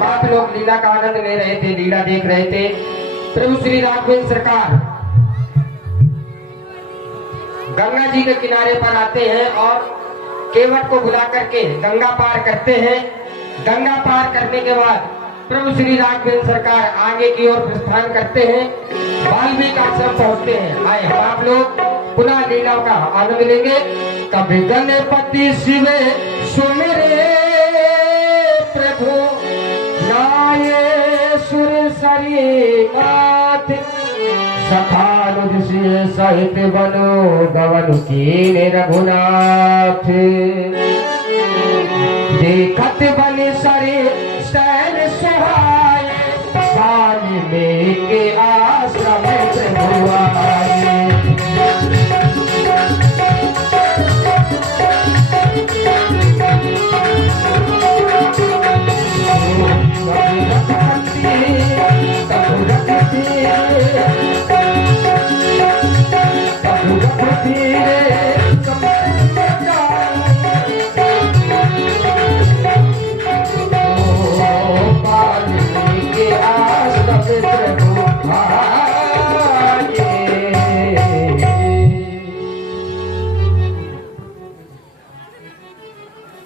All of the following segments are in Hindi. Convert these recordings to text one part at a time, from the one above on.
अब आप लोग लीला का आनंद ले रहे थे, लीला देख रहे थे। प्रभु श्री राघवेंद्र सरकार गंगा जी के किनारे पर आते हैं और केवट को बुला करके गंगा पार करते हैं। गंगा पार करने के बाद प्रभु श्री राघवेंद्र सरकार आगे की ओर प्रस्थान करते हैं, वाल्मीकि आश्रम पहुंचते हैं। आए हम आप लोग पुनः लीलाओं का आनंद लेंगे। कभी गणपति शिव सुमिरे प्रभु नाये सुर सरिनाथ सखानुज सिंह सहित बनो गवन कीन रघुनाथ देखत बन सरे सैन सुहाय वाल्मीकि आश्रम प्रभु आए।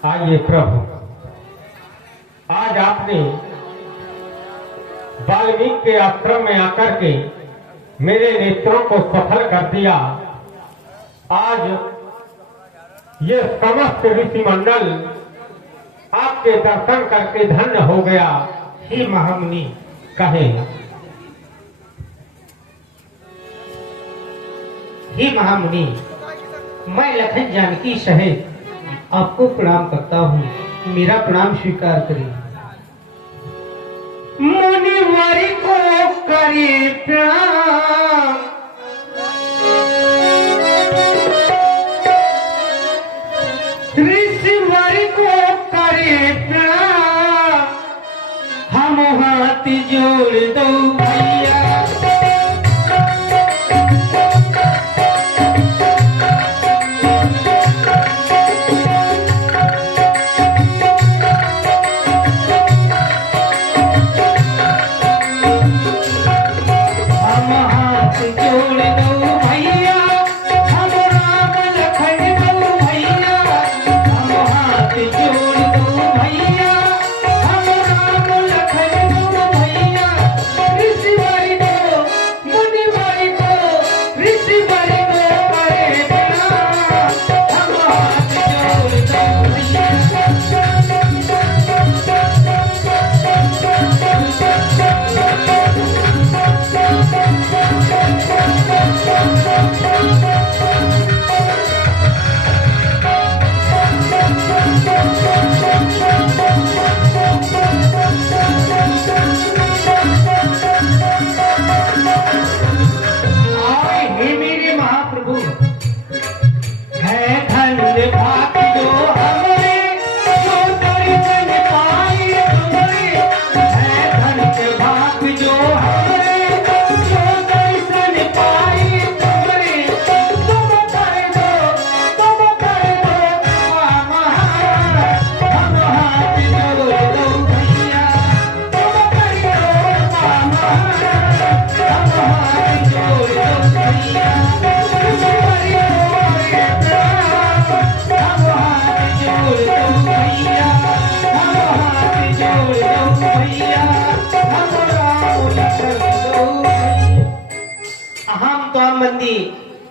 आइए प्रभु, आज आपने वाल्मीकि के आश्रम में आकर के मेरे नेत्रों को सफल कर दिया। आज ये समस्त ऋषि मंडल आपके दर्शन करके धन्य हो गया। हे महामुनि, कहे हे महामुनि, मैं लखन जानकी सहित आपको प्रणाम करता हूँ, मेरा प्रणाम स्वीकार करें। मुनिवर को करे प्रणाम, ऋषिवर को करे प्रणाम, हम हाथ जोड़ दो भैया।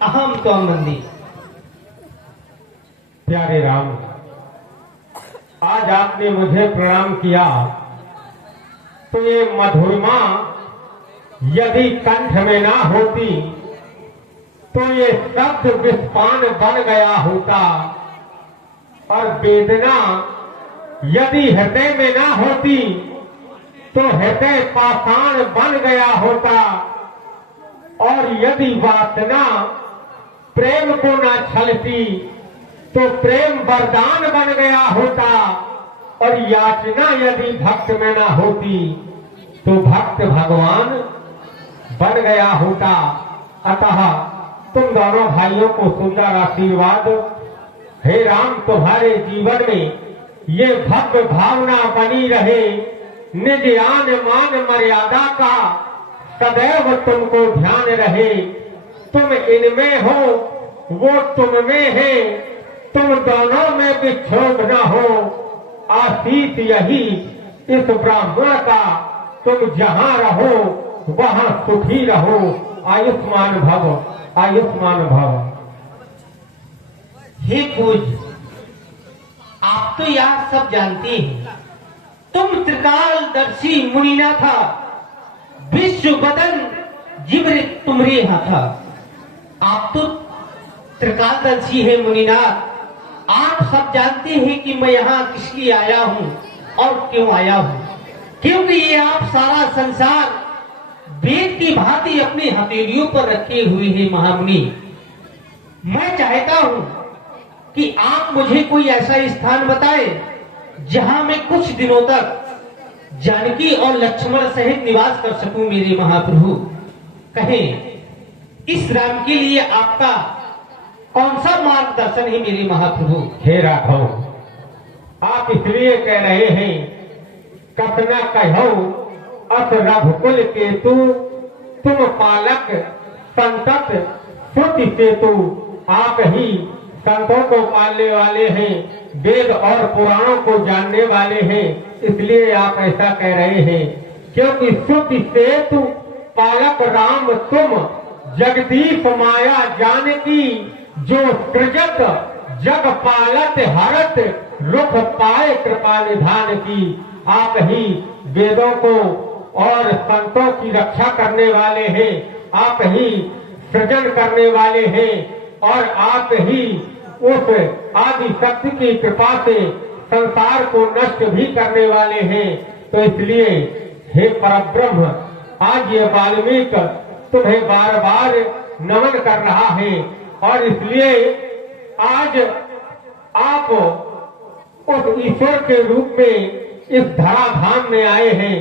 अहम त्वं वन्दे। प्यारे राम, आज आपने मुझे प्रणाम किया तो ये मधुरमा यदि कंठ में ना होती तो ये शब्द विस्फान बन गया होता, और वेदना यदि हृदय में ना होती तो हृदय पाषाण बन गया होता, और यदि वासना प्रेम को ना छलती तो प्रेम वरदान बन गया होता, और याचना यदि भक्त में ना होती तो भक्त भगवान बन गया होता। अतः तुम दोनों भाइयों को सुंदर आशीर्वाद। हे राम, तुम्हारे जीवन में ये भव्य भावना बनी रहे निज आन मान मर्यादा का सदैव तुमको ध्यान रहे। तुम इनमें हो वो तुम में है, तुम दोनों में विक्षोभ न हो। आशीष यही इस ब्राह्मण का, तुम जहाँ रहो वहाँ सुखी रहो। आयुष्मान भव, आयुष्मान भव। हे पूज्य, आप तो यार सब जानते हैं, तुम त्रिकालदर्शी मुनिना था, विश्व बदन जिब्र तुमरे यहाँ था। आप तो त्रिकालदर्शी है मुनिनाथ। आप सब जानते हैं कि मैं यहाँ किस लिए आया हूँ और क्यों आया हूँ। क्योंकि ये आप सारा संसार वेद की भांति अपनी हथेलियों पर रखे हुए हैं महामुनि। मैं चाहता हूँ कि आप मुझे कोई ऐसा स्थान बताएं जहां मैं कुछ दिनों तक जानकी और लक्ष्मण सहित निवास कर सकूं। मेरे महाप्रभु कहें, इस राम के लिए आपका कौन सा मार्गदर्शन है मेरे महाप्रभु। हे राघव, आप इसलिए कह रहे हैं, कतना कहो अस रघुकुल केतु, तुम पालक संतत श्रुति सेतु। आप ही संतों को पालने वाले हैं, वेद और पुराणों को जानने वाले हैं, इसलिए आप ऐसा कह रहे हैं। क्योंकि श्रुति सेतु पालक राम तुम, जगदीश माया जानकी, जो सृजत जग पालत हरत, रुख पाए कृपा निधान की। आप ही वेदों को और संतों की रक्षा करने वाले हैं, आप ही सृजन करने वाले हैं, और आप ही उस आदि शक्ति की कृपा से संसार को नष्ट भी करने वाले हैं। तो इसलिए हे परब्रह्म, आज ये वाल्मीकि तुम्हें बार बार नमन कर रहा है, और इसलिए आज आप उस ईश्वर के रूप में इस धराधाम में आए हैं,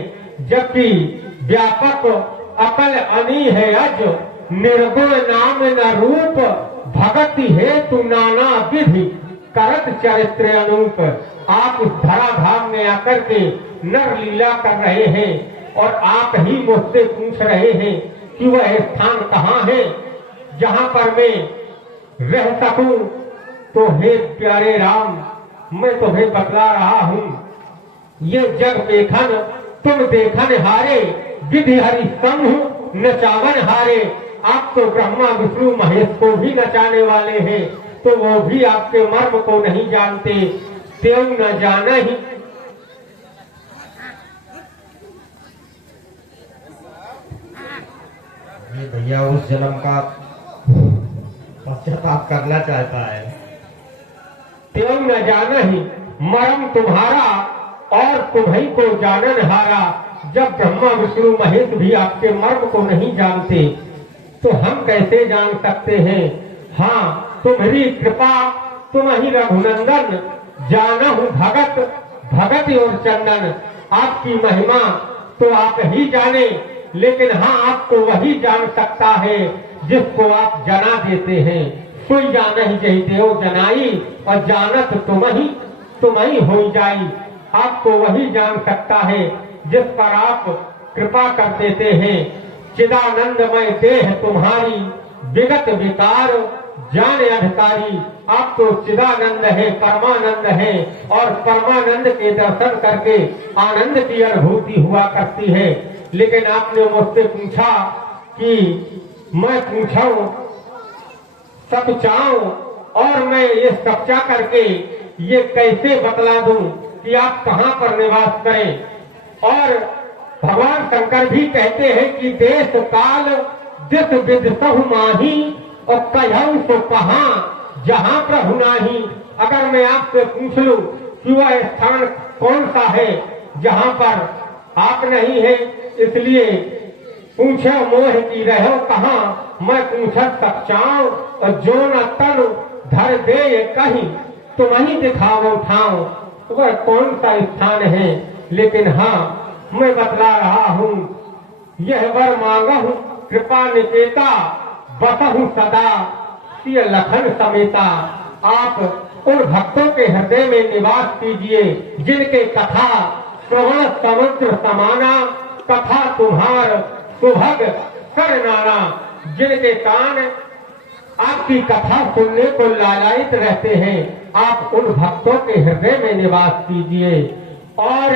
जबकि व्यापक अकल अनी है अज, निर्गुण नाम न रूप, भगति हेतु नाना विधि, करत चरित्र अनूप। आप उस धराधाम में आकर के नर लीला कर रहे हैं, और आप ही मुझसे पूछ रहे हैं कि वह स्थान कहाँ है जहाँ पर मैं रह सकूं। तो हे प्यारे राम, मैं तुम्हें बतला रहा हूँ, ये जग देखन तुम देखन हारे, विधि हरि समूह नचावन हारे। आप तो ब्रह्मा विष्णु महेश को भी नचाने वाले हैं, तो वो भी आपके मर्म को नहीं जानते, त्यों न जाना ही। ये भैया उस जन्म का पश्चाताप करना चाहता है। त्यों न जाना ही मरम तुम्हारा, और तुम्हीं को जानन हारा। जब ब्रह्मा विष्णु महेश भी आपके मर्म को नहीं जानते, तो हम कैसे जान सकते हैं। हाँ, तुम्हारी कृपा तुम ही रघुनंदन, जानहु भगत भगत और चंदन। आपकी महिमा तो आप ही जाने, लेकिन हाँ, आपको वही जान सकता है जिसको आप जना देते हैं। कोई जाना ही जही देव जनाई, और जानत तुम ही हो जाई। आपको वही जान सकता है जिस पर आप कृपा कर देते हैं। चिदानंदमय देह तुम्हारी, विगत विकार जाने अधिकारी। आप तो चिदानंद है, परमानंद है, और परमानंद के दर्शन करके आनंद की अनुभूति हुआ करती है। लेकिन आपने मुझसे पूछा कि मैं पूछूं सब चाहूं, और मैं ये सच्चा करके ये कैसे बतला दूं कि आप कहाँ पर निवास करें। और भगवान शंकर भी कहते हैं कि देश काल दिस विदिशहु माही, और कहूं तो कहाँ जहाँ प्रभु नाही। अगर मैं आपसे पूछ लूं कि वह स्थान कौन सा है जहाँ पर आप नहीं है, इसलिए पूछो मोह की रहो कहाँ, मैं पूछत सच्चाओ, और जो न तन धर दे कहीं, तुम ही दिखाओ ठाओ। वह कौन सा स्थान है। लेकिन हाँ, मैं बतला रहा हूँ, यह वर मांगहु कृपा निकेता, बसहु सदा सिय लखन समेता। आप उन भक्तों के हृदय में निवास कीजिए जिनके कथा श्रवण समुद्र समाना, कथा तुम्हार सुभग कर नाना। जिनके कान आपकी कथा सुनने को लालायित रहते हैं, आप उन भक्तों के हृदय में निवास कीजिए। और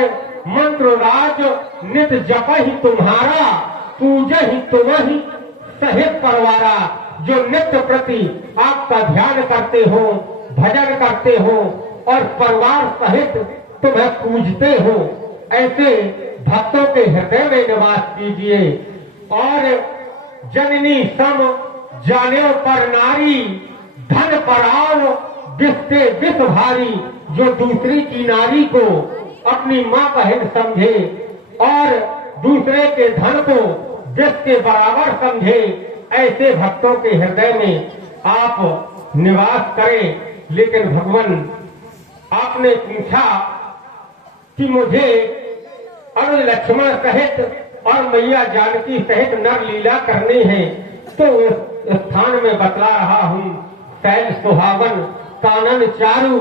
मंत्र राज नित जप ही तुम्हारा, पूजा ही तुम्हें सहित परवारा। जो नित्य प्रति आपका ध्यान करते हो, भजन करते हो और परिवार सहित तुम्हें पूजते हो, ऐसे भक्तों के हृदय में निवास कीजिए। और जननी सम जाने पर नारी, धन पराव बिस्ते विष भारी। जो दूसरी की नारी को अपनी माँ बहन समझे और दूसरे के धन को विष के बराबर समझे, ऐसे भक्तों के हृदय में आप निवास करें। लेकिन भगवान, आपने पूछा कि मुझे अनु लक्ष्मण सहित और मैया जानकी सहित नर लीला करनी है, तो इस स्थान में बतला रहा हूँ। शैल सुहावन कानन चारू,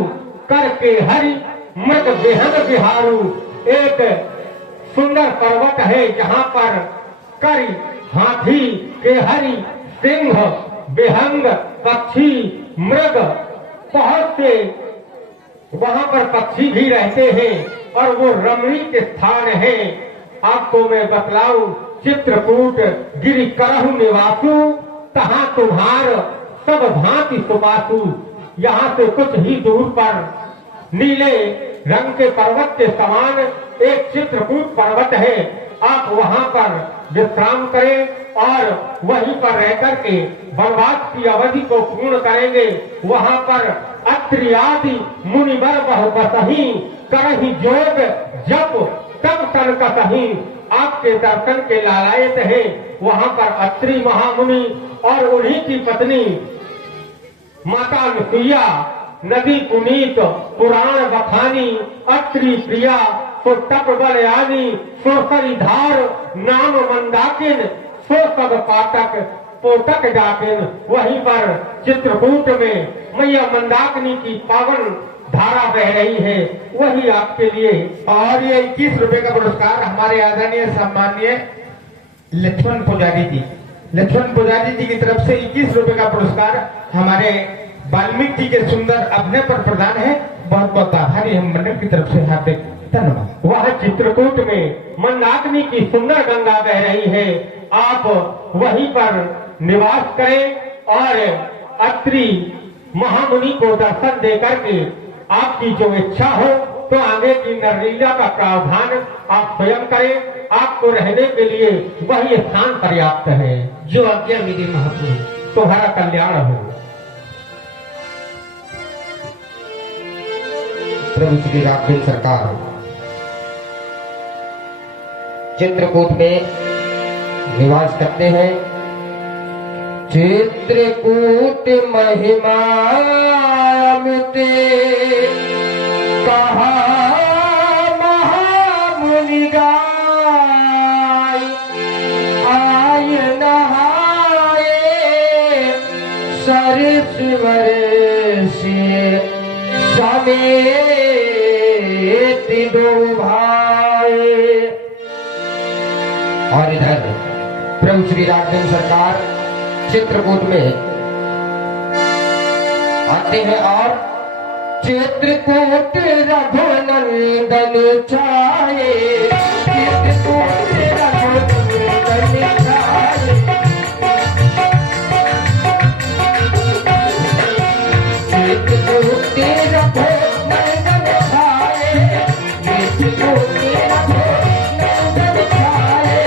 करके हरि मृग बेहद बिहारू। एक सुंदर पर्वत है जहाँ पर करी हाथी के हरि सिंह बेहंग पक्षी मृग बहुत से वहाँ पर पक्षी भी रहते हैं और वो रमणीक स्थान है। आपको मैं बतलाऊं, चित्रकूट गिरि करहु निवासु, तहाँ तुम्हार सब भांति सुपासु। यहाँ से कुछ ही दूर पर नीले रंग के पर्वत के समान एक चित्रकूट पर्वत है। आप वहाँ पर विश्राम करें और वहीं पर रह करके वनवास की अवधि को पूर्ण करेंगे। वहाँ पर अत्रि आदि मुनिवर बहु बसही, करहि जोग जप तब तन कसही। आपके दर्शन के लालायत है। वहाँ पर अत्रि महामुनि और उन्हीं की पत्नी माता अनुसुईया नदी पुनीत पुराण बखानी, अत्रि प्रिया तो तप बल आनी, सोसरी धार नाम मंदाकिन, सो सब पाठक पोतक डाकिन। वहीं पर चित्रकूट में मैया मंदाकिनी की पावन धारा बह रही है, वही आपके लिए। और ये 21 रुपए का पुरस्कार हमारे आदरणीय सम्मानीय लक्ष्मण पुजारी जी की तरफ से 21 रुपए का पुरस्कार हमारे वाल्मीकि जी के सुंदर अभिनय पर प्रदान है। बहुत बहुत आभारी हम मंडल की तरफ से हार्दिक धन्यवाद। वह चित्रकूट में मंदाकिनी की सुंदर गंगा बह रही है। आप वहीं पर निवास करें और अत्रि महामुनि को दर्शन दे करके आपकी जो इच्छा हो तो आगे की नरलीला का प्रावधान आप स्वयं करें। आपको रहने के लिए वही स्थान पर्याप्त है। जो आज्ञा मेरे महाप्रभु। तुम्हारा कल्याण हो। प्रभु श्री राघवेंद्र सरकार चित्रकूट में निवास करते हैं। चित्रकूट महिमा मिटे कहा महामुनि गाय, आय नहाए सरस्वर से समेत दो भाई। और इधर प्रभु श्री राघवेंद्र सरकार चित्रकूट में आते हैं और चित्रकूट रघुनंदन छाए, चित्रकूट रघुनंदन छाए, चित्रकूट रघुनंदन छाए, चित्रकूट रघुनंदन छाए,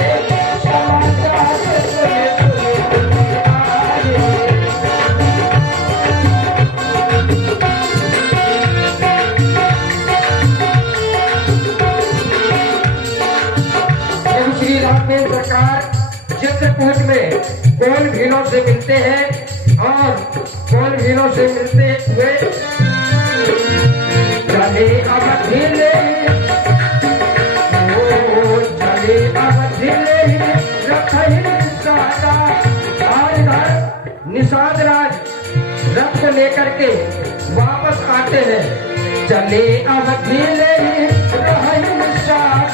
समाचार सरकार चित्रकूट में कौन भीलों से मिलते हैं और कौन भीलों से मिलते हुए चले अवधि ले, चले अवधि ले रखहि सादा। निषाद राज रथ को लेकर के वापस आते हैं। चले अवधि ले रखहि सादा।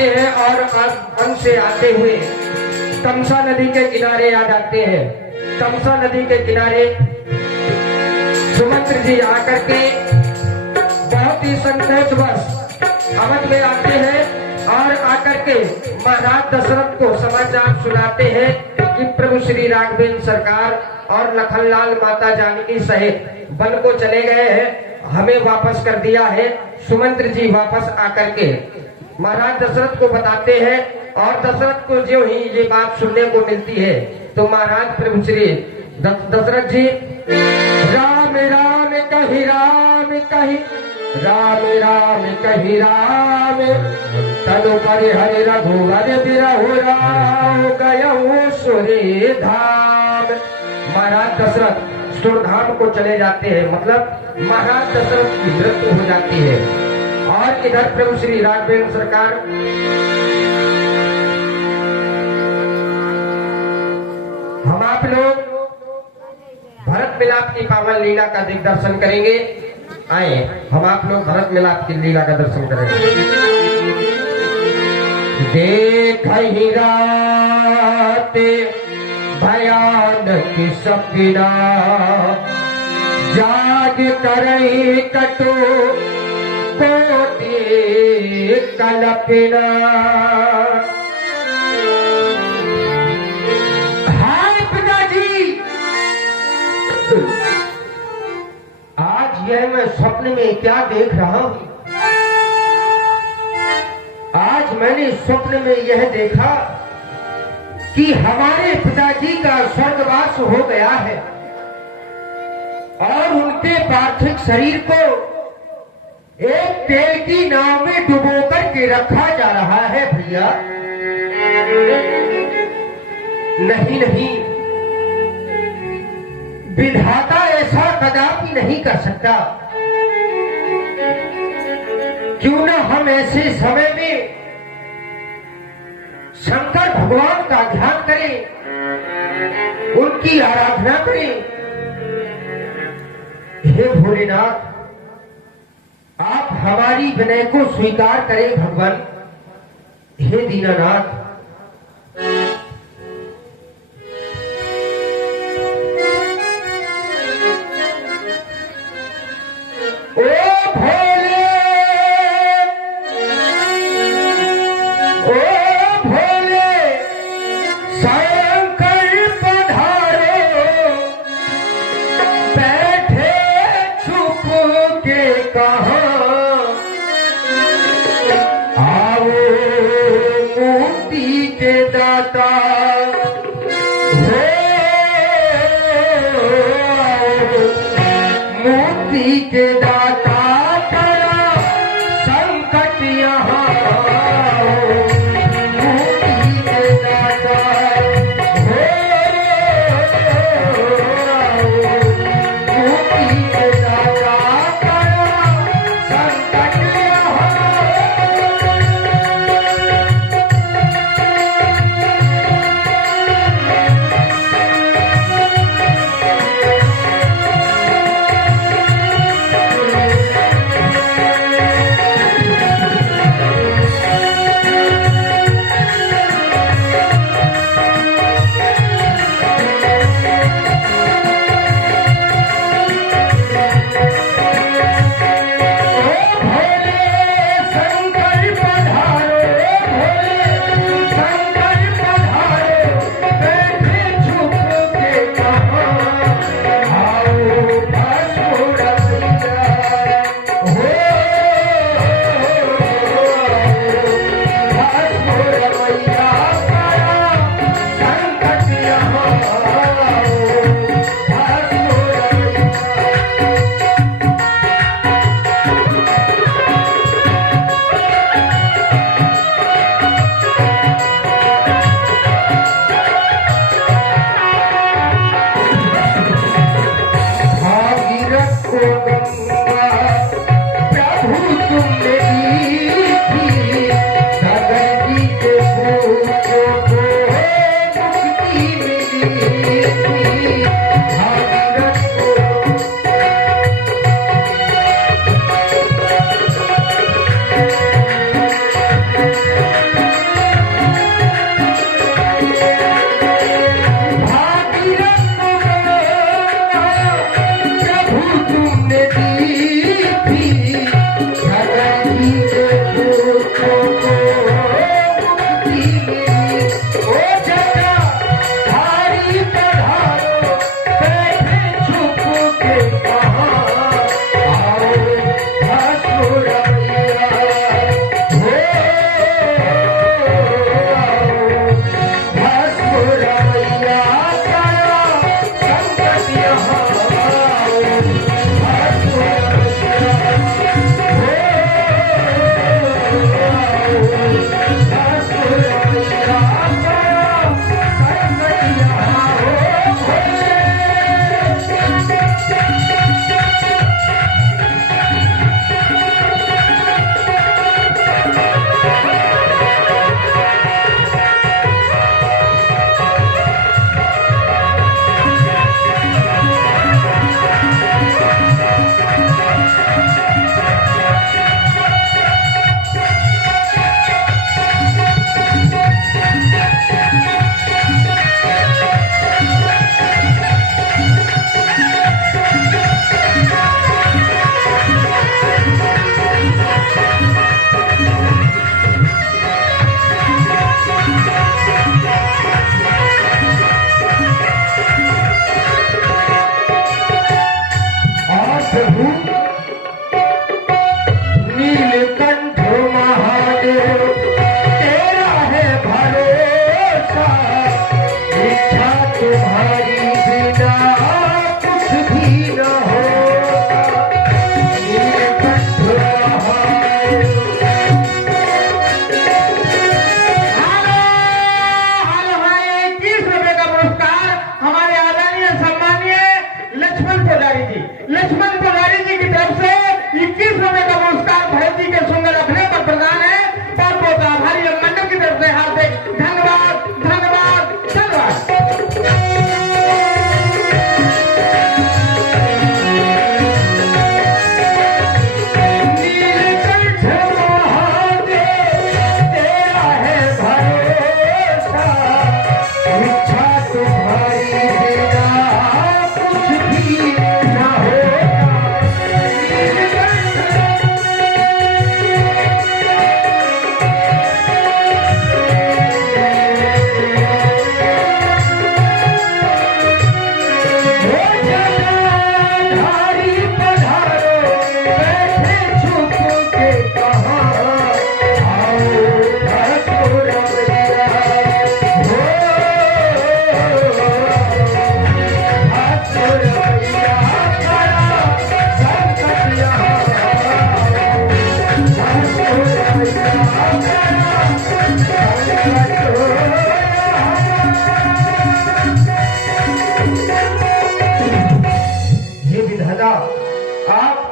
जाते हैं और वन से आते हुए तमसा नदी के किनारे आ जाते हैं। तमसा नदी के किनारे सुमंत्र जी आकर के बहुत ही संकोचवश अवध में आते हैं और आकर के महाराज दशरथ को समाचार सुनाते हैं कि प्रभु श्री राघवेंद्र सरकार और लखनलाल माता जानकी सहित वन को चले गए हैं, हमें वापस कर दिया है। सुमंत्र जी वापस आकर के महाराज दशरथ को बताते हैं और दशरथ को जो ही ये बात सुनने को मिलती है तो महाराज प्रभु श्री दशरथ जी राम राम कही राम कही राम राम कही राम तनु पर हरि रघुवर बिरहु राम गयऊ सुरे धाम। महाराज दशरथ सुरधाम को चले जाते हैं, मतलब महाराज दशरथ की मृत्यु हो जाती है। और इधर प्रभु श्री राघवेंद्र सरकार हम आप लोग भरत मिलाप की पावन लीला का दिग्दर्शन करेंगे। आए हम आप लोग भरत मिलाप की लीला का दर्शन करेंगे। देख ही राते भयानक सपना जाग करही कटो कोटि कल्पना। हाय पिताजी, आज यह मैं स्वप्न में क्या देख रहा हूं? आज मैंने स्वप्न में यह देखा कि हमारे पिताजी का स्वर्गवास हो गया है और उनके पार्थिव शरीर को एक तेल की नाव में डुबो करके रखा जा रहा है। भैया नहीं नहीं, विधाता ऐसा कदापि नहीं कर सकता। क्यों न हम ऐसे समय में शंकर भगवान का ध्यान करें, उनकी आराधना करें। हे भोलेनाथ, आप हमारी विनय को स्वीकार करें भगवान। हे दीनानाथ,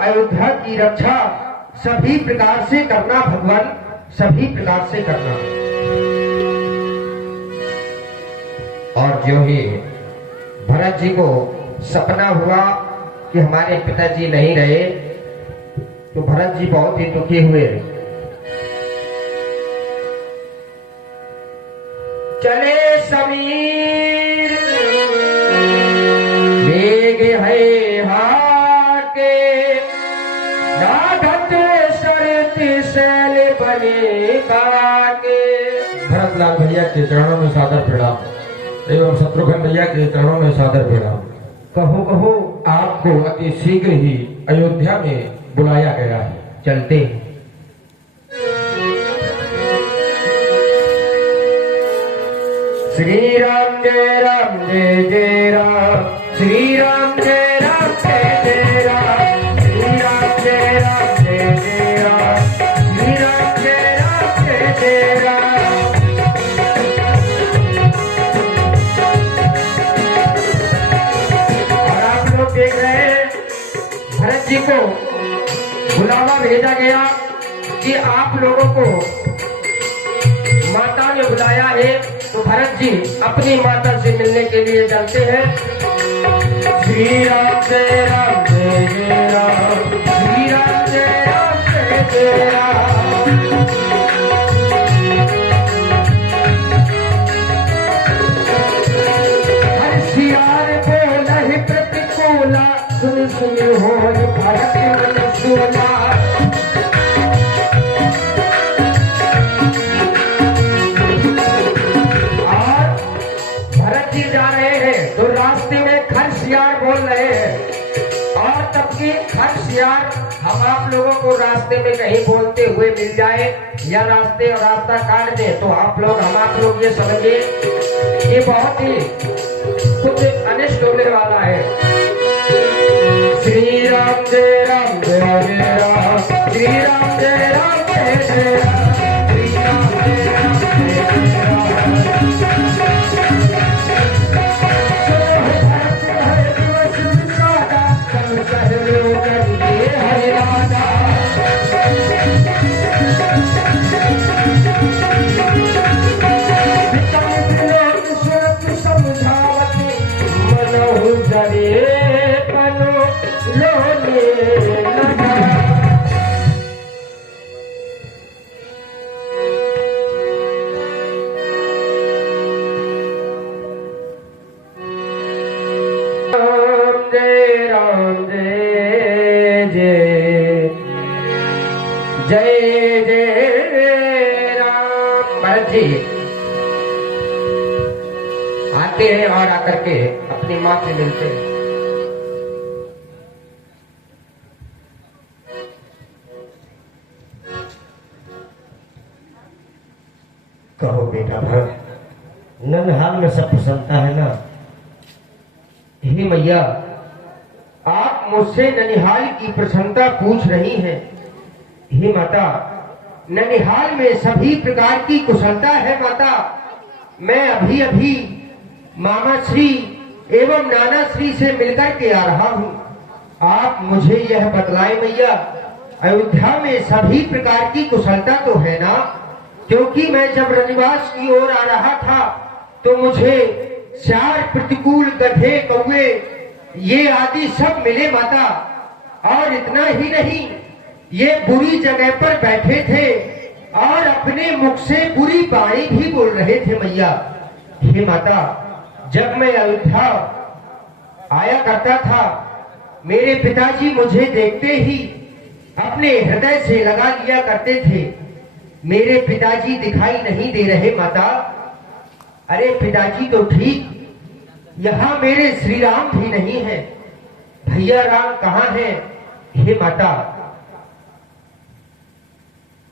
अयोध्या की रक्षा सभी प्रकार से करना भगवान, सभी प्रकार से करना। और जो ही भरत जी को सपना हुआ कि हमारे पिताजी नहीं रहे, तो भरत जी बहुत ही दुखी हुए। चले समीर वेग है हाके, नागत शरत शैल बने बाके। भरतलाल भैया के चरणों में सादर प्रणाम एवं शत्रुघ्न भैया के चरणों में सादर प्रणाम। कहो कहो, आपको अति शीघ्र ही अयोध्या में बुलाया गया है। चलते। श्री राम जय राम जय जय राम, श्री राम जय राम जय जय राम, श्री राम जय राम जय जय राम, श्री राम जय राम जय जय राम। और आप लोग देख रहे हैं भरत जी को बुलावा भेजा गया कि आप लोगों को माता ने बुलाया है, तो भरत जी अपनी माता से मिलने के लिए चलते हैं। श्री राम जय राम जय जय राम, श्री राम जय राम जय जय राम। हर सियार बोला है प्रतिकूला, सुन सुन हो भरत मन सोला। जा रहे हैं तो रास्ते में खरसियार बोल रहे हैं, और तब की खरसियार हम आप लोगों को रास्ते में कहीं बोलते हुए मिल जाए या रास्ते और रास्ता काट दे, तो आप लोग ये समझिए ये बहुत ही कुछ अनिष्ट होने वाला है। श्री राम जय राम जय जय राम, श्री राम जय राम जय जय राम, श्री राम जय राम जय जय राम। जय जय राम। भरत जी आते हैं और आकर के अपनी माँ से मिलते हैं। कहो बेटा भरत, ननहाल में सब प्रसन्नता है ना? हे मैया, आप मुझसे ननिहाल की प्रसन्नता पूछ रही हैं। हे माता, ननिहाल में सभी प्रकार की कुशलता है माता। मैं अभी अभी मामा श्री एवं नाना श्री से मिलकर के आ रहा हूँ। आप मुझे यह बतलाएं मैया, अयोध्या में सभी प्रकार की कुशलता तो है ना? क्योंकि मैं जब रनिवास की ओर आ रहा था तो मुझे चार प्रतिकूल गधे कौवे ये आदि सब मिले माता। और इतना ही नहीं, ये बुरी जगह पर बैठे थे और अपने मुख से बुरी बाणी भी बोल रहे थे मैया। हे माता, जब मैं अयोध्या आया करता था, मेरे पिताजी मुझे देखते ही अपने हृदय से लगा लिया करते थे। मेरे पिताजी दिखाई नहीं दे रहे माता। अरे पिताजी तो ठीक, यहाँ मेरे श्री राम भी नहीं है। भैया राम कहाँ है? हे माता,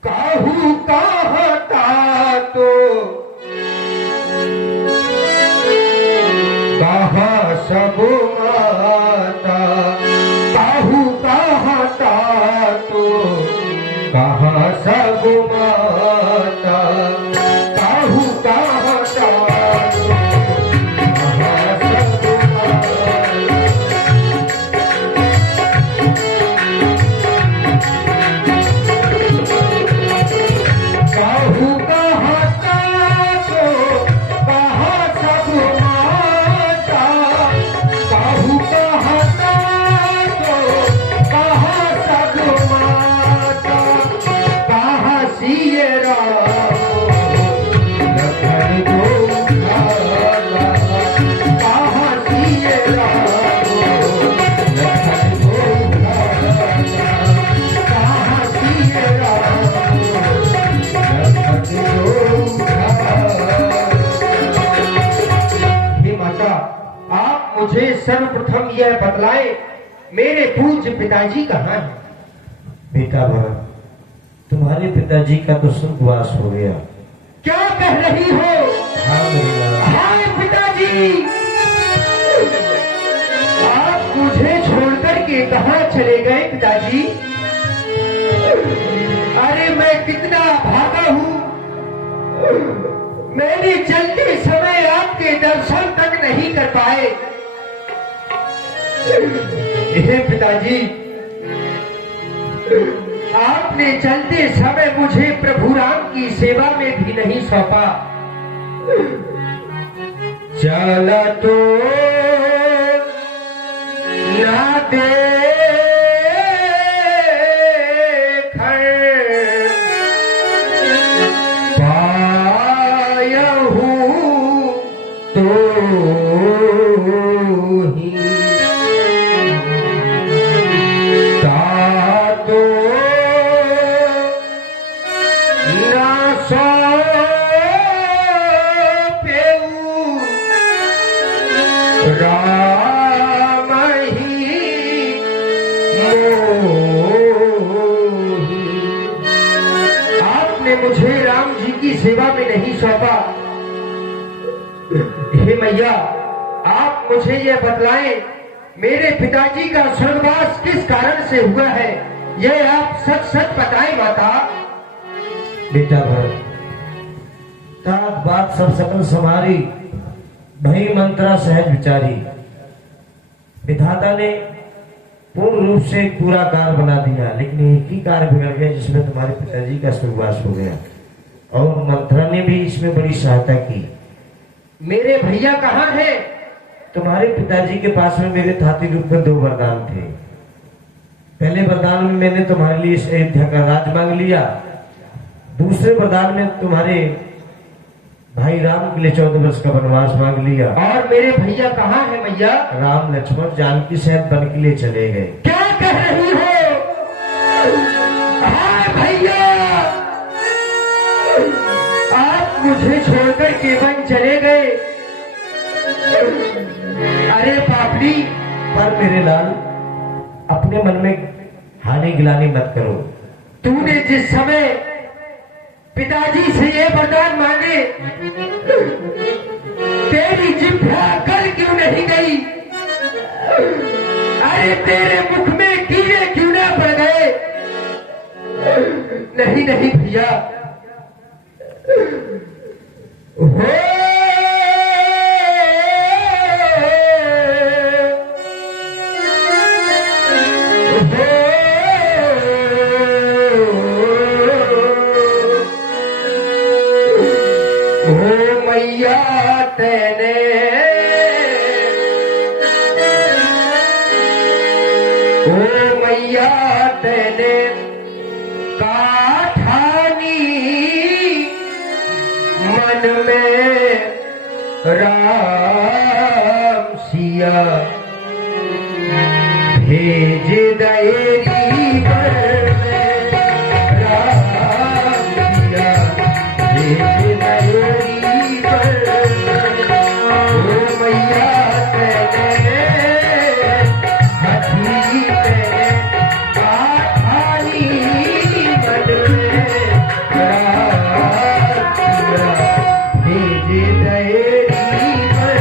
काहू कहता तो कहा सब माता, काहू कहता तो कहा सब माता, काहू कहता तो कहा सब माता। यह बतलाएं मेरे पूज्य पिताजी कहाँ हैं? बेटा भरत, तुम्हारे पिताजी का तो स्वर्गवास हो गया। क्या कह रही हो? हाँ मेरे लाल। हाय पिताजी, आप मुझे छोड़कर के कहाँ चले गए पिताजी? अरे मैं कितना भागा हूँ, मैंने चलते समय आपके दर्शन तक नहीं कर पाए। हे पिताजी, आपने चलते समय मुझे प्रभु राम की सेवा में भी नहीं सौंपा। चला तो ना दे राम ही आपने मुझे राम जी की सेवा में नहीं सौंपा। हे मैया, आप मुझे यह बतलाएं मेरे पिताजी का स्वर्गवास किस कारण से हुआ है, यह आप सच सच बताएं माता। बेटा भरत, तात बात सब सकल समारी, भई मंत्रा सहज विचारी। विधाता ने पूर्ण रूप से एक पूरा कार्य बना दिया, लेकिन एक ही कार्य बिगड़ गया जिसमें तुम्हारे पिताजी का स्वर्गवास हो गया, और मंत्रा ने भी इसमें बड़ी सहायता की। मेरे भैया कहाँ हैं? तुम्हारे पिताजी के पास में मेरे थाती रूप में 2 वरदान थे। पहले वरदान में मैंने तुम्हारे लिए इस अयोध्या का राज मांग लिया, दूसरे वरदान में तुम्हारे भाई राम के लिए 14 वर्ष का वनवास मांग लिया। और मेरे भैया कहाँ हैं मैया? राम लक्ष्मण जानकी सहित वन के लिए चले गए। क्या कह रही हो? हाँ भैया, आप मुझे छोड़कर के वन चले गए। अरे पापड़ी, पर मेरे लाल, अपने मन में हानि गिलानी मत करो। तूने जिस समय पिताजी से ये वरदान मांगे, तेरी जिह्वा गल क्यों नहीं गई? अरे तेरे मुख में कीड़े क्यों ना पड़ गए? नहीं नहीं भैया, मैया तेने मैया तेने काठानी मन में राम सिया भेज दएगी पर राम सिया भेज दएगी पर मैया तेने हथी तेने काठानी मन में राम सिया भेज दएगी पर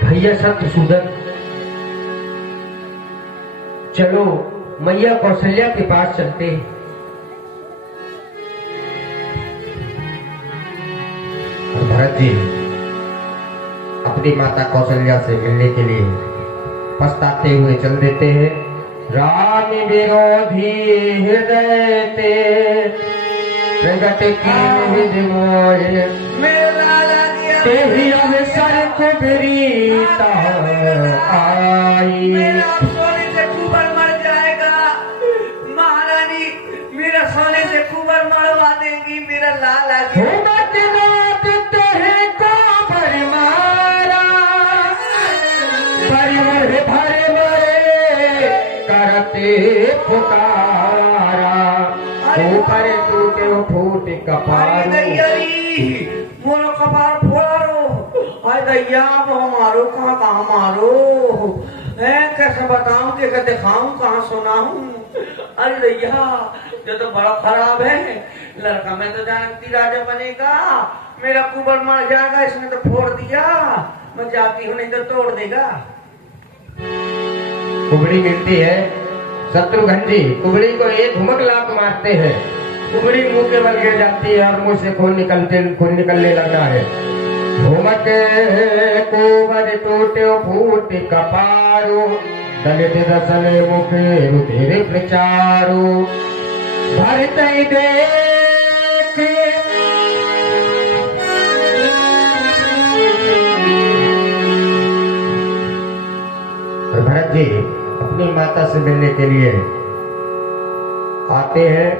भैया शत्रुसूदन, चलो मैया कौशल्या के पास चलते हैं। और भरत जी अपनी माता कौशल्या से मिलने के लिए पछताते हुए चल देते हैं। राम विरोधी हृदय ते प्रगट की विधि मोहे, तेहि अवसर कुबरीता आई। मेरा सोने से कुबर मर जाएगा, महारानी मेरा सोने से कुबर मरवा देगी, मेरा लाला जी। घूमत नाथ तेहे को भर मारा, परिवर भर मरे करते पुकारा। ऊपर टूटे फूट कपार, मोरो कपार फोड़ो, अरे दैया वो मारो कहाँ मारो है, कैसे बताऊं कैसे दिखाऊं कहाँ सुनाऊं। अरे दैया ये तो बड़ा खराब है, लड़का मैं तो जानती राजा बनेगा, मेरा कुबर मर जाएगा, इसने तो फोड़ दिया, मैं जाती हूँ नहीं तो तोड़ देगा। कुबड़ी मिलती है शत्रुघ्न जी, कुबड़ी को एक धुमक लात मारते हैं, कुबड़ी मुंह के बल गिर जाती है और मुंह से खून निकलने लगता है। घुमक कुबर टूटे फूट कपारो, दलित दसन मुख रुधिर प्रचारो। भरत देख और भरत जी अपनी माता से मिलने के लिए आते हैं।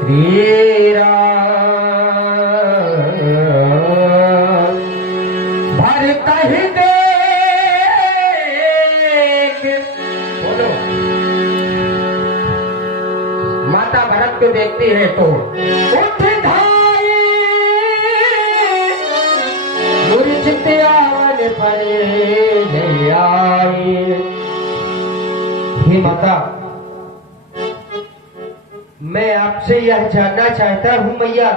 श्री राम भरत देख, बोलो माता भरत को देखती है तो उठ धाई, मूर्छित आवन पड़े नहीं आई। हे माता, मैं आपसे यह जानना चाहता हूं मैया,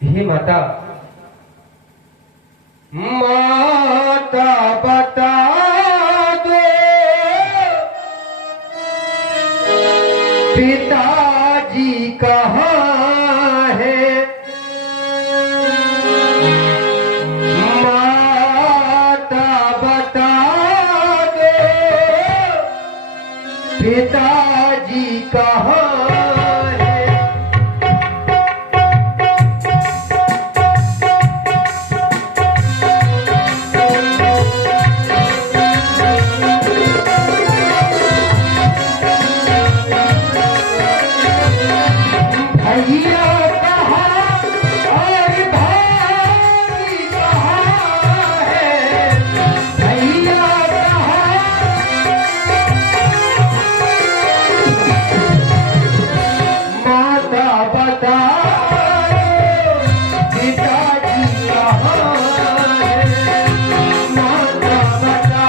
हे माता, माता बता दो पिताजी कहाँ है, माता बता दो पिताजी कहाँ है। भैया कहाँ और भाई कहाँ है, भैया माता बता पिताजी कहाँ है, माता बता।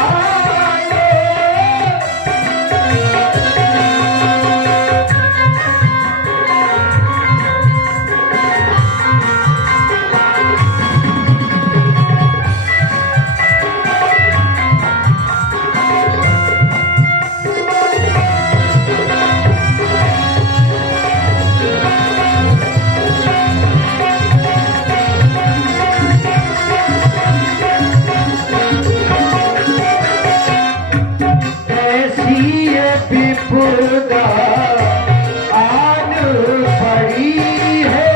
ऐसी विपुलता आन पड़ी है,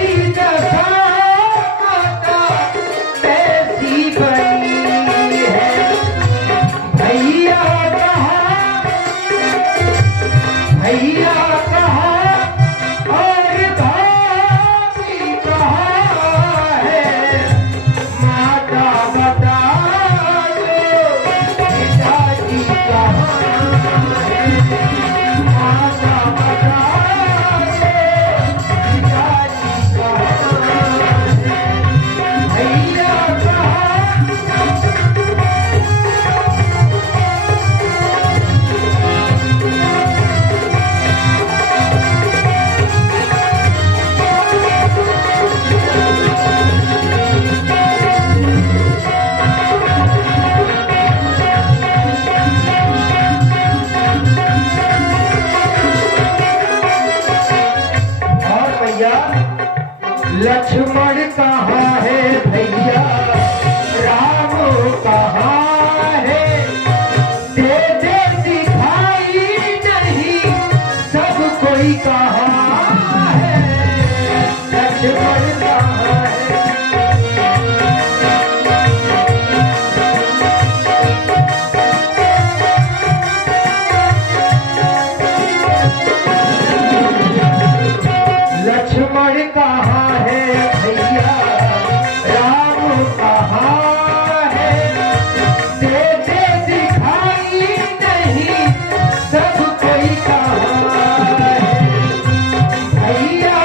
मेरी दशा माता कैसी बनी है। भैया कहा और भाभी कहा है। माता बता दो पिताजी कहाँ है। माता बता दो पिताजी कहाँ है। भैया कहा लक्ष्मण कहाँ है भैया, राम कहाँ है। दे दे दिखाई नहीं सब कोई कहाँ है। लक्ष्मण कहाँ है। लक्ष्मण कहाँ है भैया, राम कहाँ है। दे दे दिखाई नहीं सब कोई कहाँ है। भैया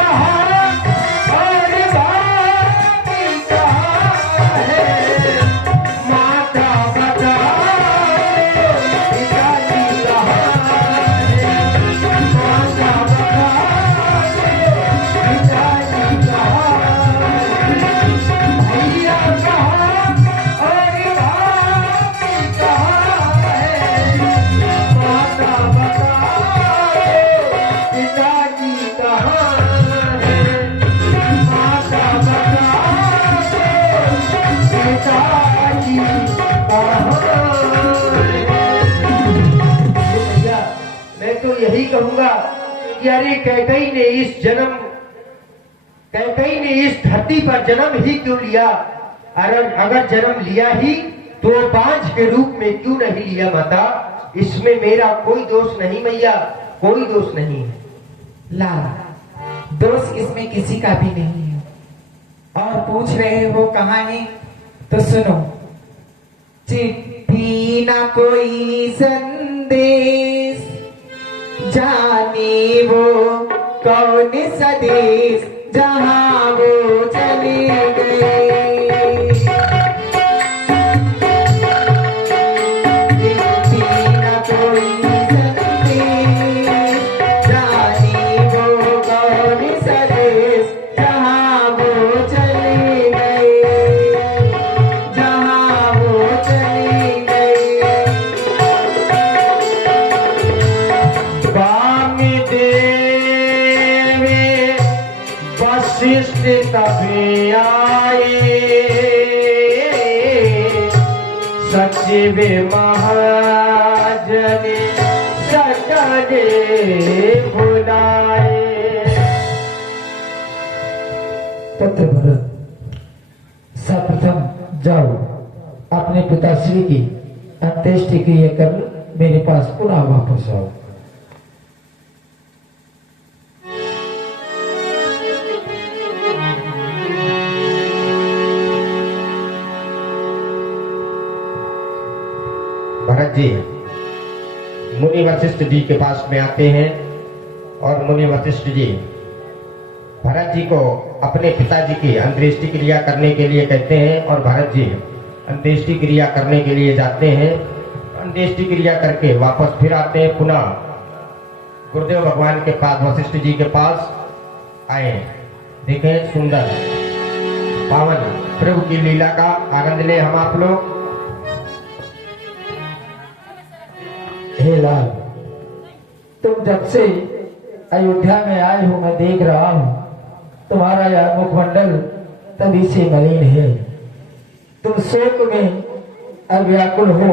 कहाँ और भाभी कहाँ है। माता बता दो पिताजी कहाँ है। माता बता दो पिताजी कहाँ है। भैया कहाँ और भाभी कहाँ है। माता बता दो पिताजी कहाँ है। माता बता दो पिताजी कहाँ है। भैया मैं तो यही कहूंगा कि अरे कैकई ने इस धरती पर जन्म ही क्यों लिया। अगर जन्म लिया ही तो बांझ के रूप में क्यों नहीं लिया माता। इसमें मेरा कोई दोष नहीं मैया, कोई दोष नहीं है। लाल दोष इसमें किसी का भी नहीं है। और पूछ रहे हो कहाँ है तो सुनो। चिट्ठी ना कोई संदेश, जाने वो कौन सा देश जहाँ वो चले गए। चिट्ठी ना कोई संदेश, जाने वो कौन सा देश जहाँ वो चले गए। जहाँ वो चले गए। वामदेव वशिष्ठ कभी आए, सचिव महाजन सकले बुलाए। पुत्र भरत सर्वप्रथम जाओ अपने पिताश्री की अंत्येष्टि क्रिया कर मेरे पास पुनः वापस आओ। भरत जी मुनि वशिष्ठ जी के पास में आते हैं और मुनि वशिष्ठ जी भरत जी को अपने पिताजी की अंत्येष्टि क्रिया करने के लिए कहते हैं और भरत जी अंत्येष्टि क्रिया करने के लिए जाते हैं। अंत्येष्टि क्रिया करके वापस फिर आते हैं। पुनः गुरुदेव भगवान के पास वशिष्ठ जी के पास आए। देखें सुंदर पावन प्रभु की लीला का आनंद ले हम आप लोग। हे लाल, तुम जब से अयोध्या में आए हो मैं देख रहा हूँ तुम्हारा यह मुखमंडल तभी से मलिन है। तुम शोक में अव्याकुल हो,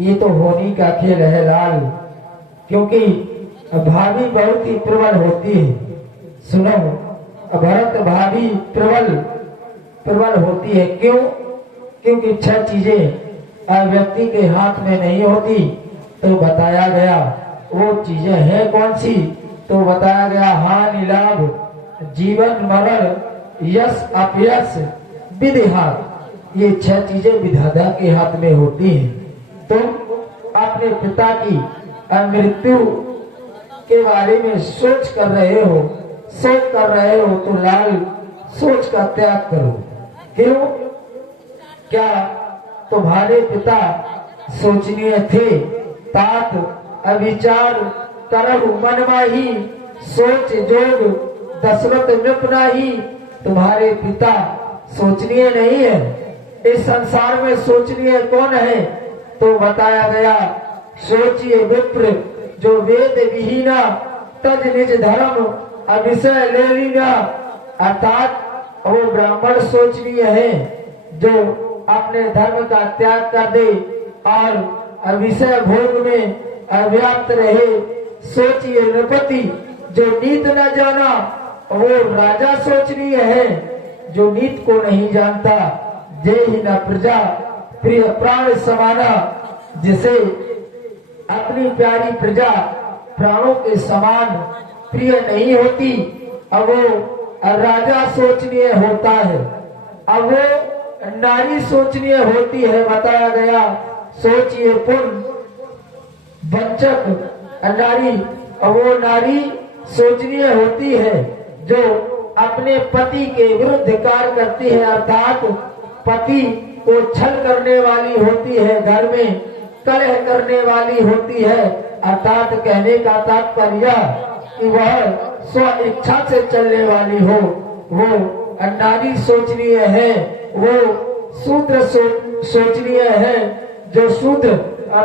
ये तो होनी का खेल है लाल। क्योंकि भाभी बहुत ही प्रबल होती है। सुनो, भरत भाभी प्रबल होती है। क्यों? क्योंकि 6 चीजें व्यक्ति के हाथ में नहीं होती। तो बताया गया वो चीजें हैं कौन सी? तो बताया गया हानि लाभ, जीवन मरण, यश अपयश, विधिहार। ये 6 चीजें विधाता के हाथ में होती हैं। तुम अपने पिता की मृत्यु के बारे में सोच कर रहे हो, तो लाल सोच का त्याग करो। क्यों? क्या तुम्हारे पिता सोचनीय थे? तात अविचार करहु मन माही, सोच जोग दशरथ नृप नाही। तुम्हारे पिता सोचनीय नहीं है। इस संसार में सोचनीय कौन है? तो बताया गया सोचिए विप्र जो वेद विहीना, तज निज धर्म अविषय ले लीना। अर्थात वो ब्राह्मण सोचनीय है जो अपने धर्म का त्याग कर दे और अविषय भोग में अव्याप्त रहे। सोचिए नृपति जो नीत न जाना, वो राजा सोचनीय है जो नीत को नहीं जानता। जय ही न प्रजा प्रिय प्राण समाना, जिसे अपनी प्यारी प्रजा प्राणों के समान प्रिय नहीं होती, अब वो राजा सोचनीय होता है। अब वो नारी सोचनीय होती है। बताया गया सोचिए पुण्य वंचक नारी, वो नारी सोचनीय होती है जो अपने पति के विरुद्ध कार्य करती है। अर्थात पति को छल करने वाली होती है, घर में कलह करने वाली होती है। अर्थात कहने का तात्पर्य कि वह स्व इच्छा से चलने वाली हो, वो नारी सोचनीय है। वो शूद्र सोचनीय है जो शूद्र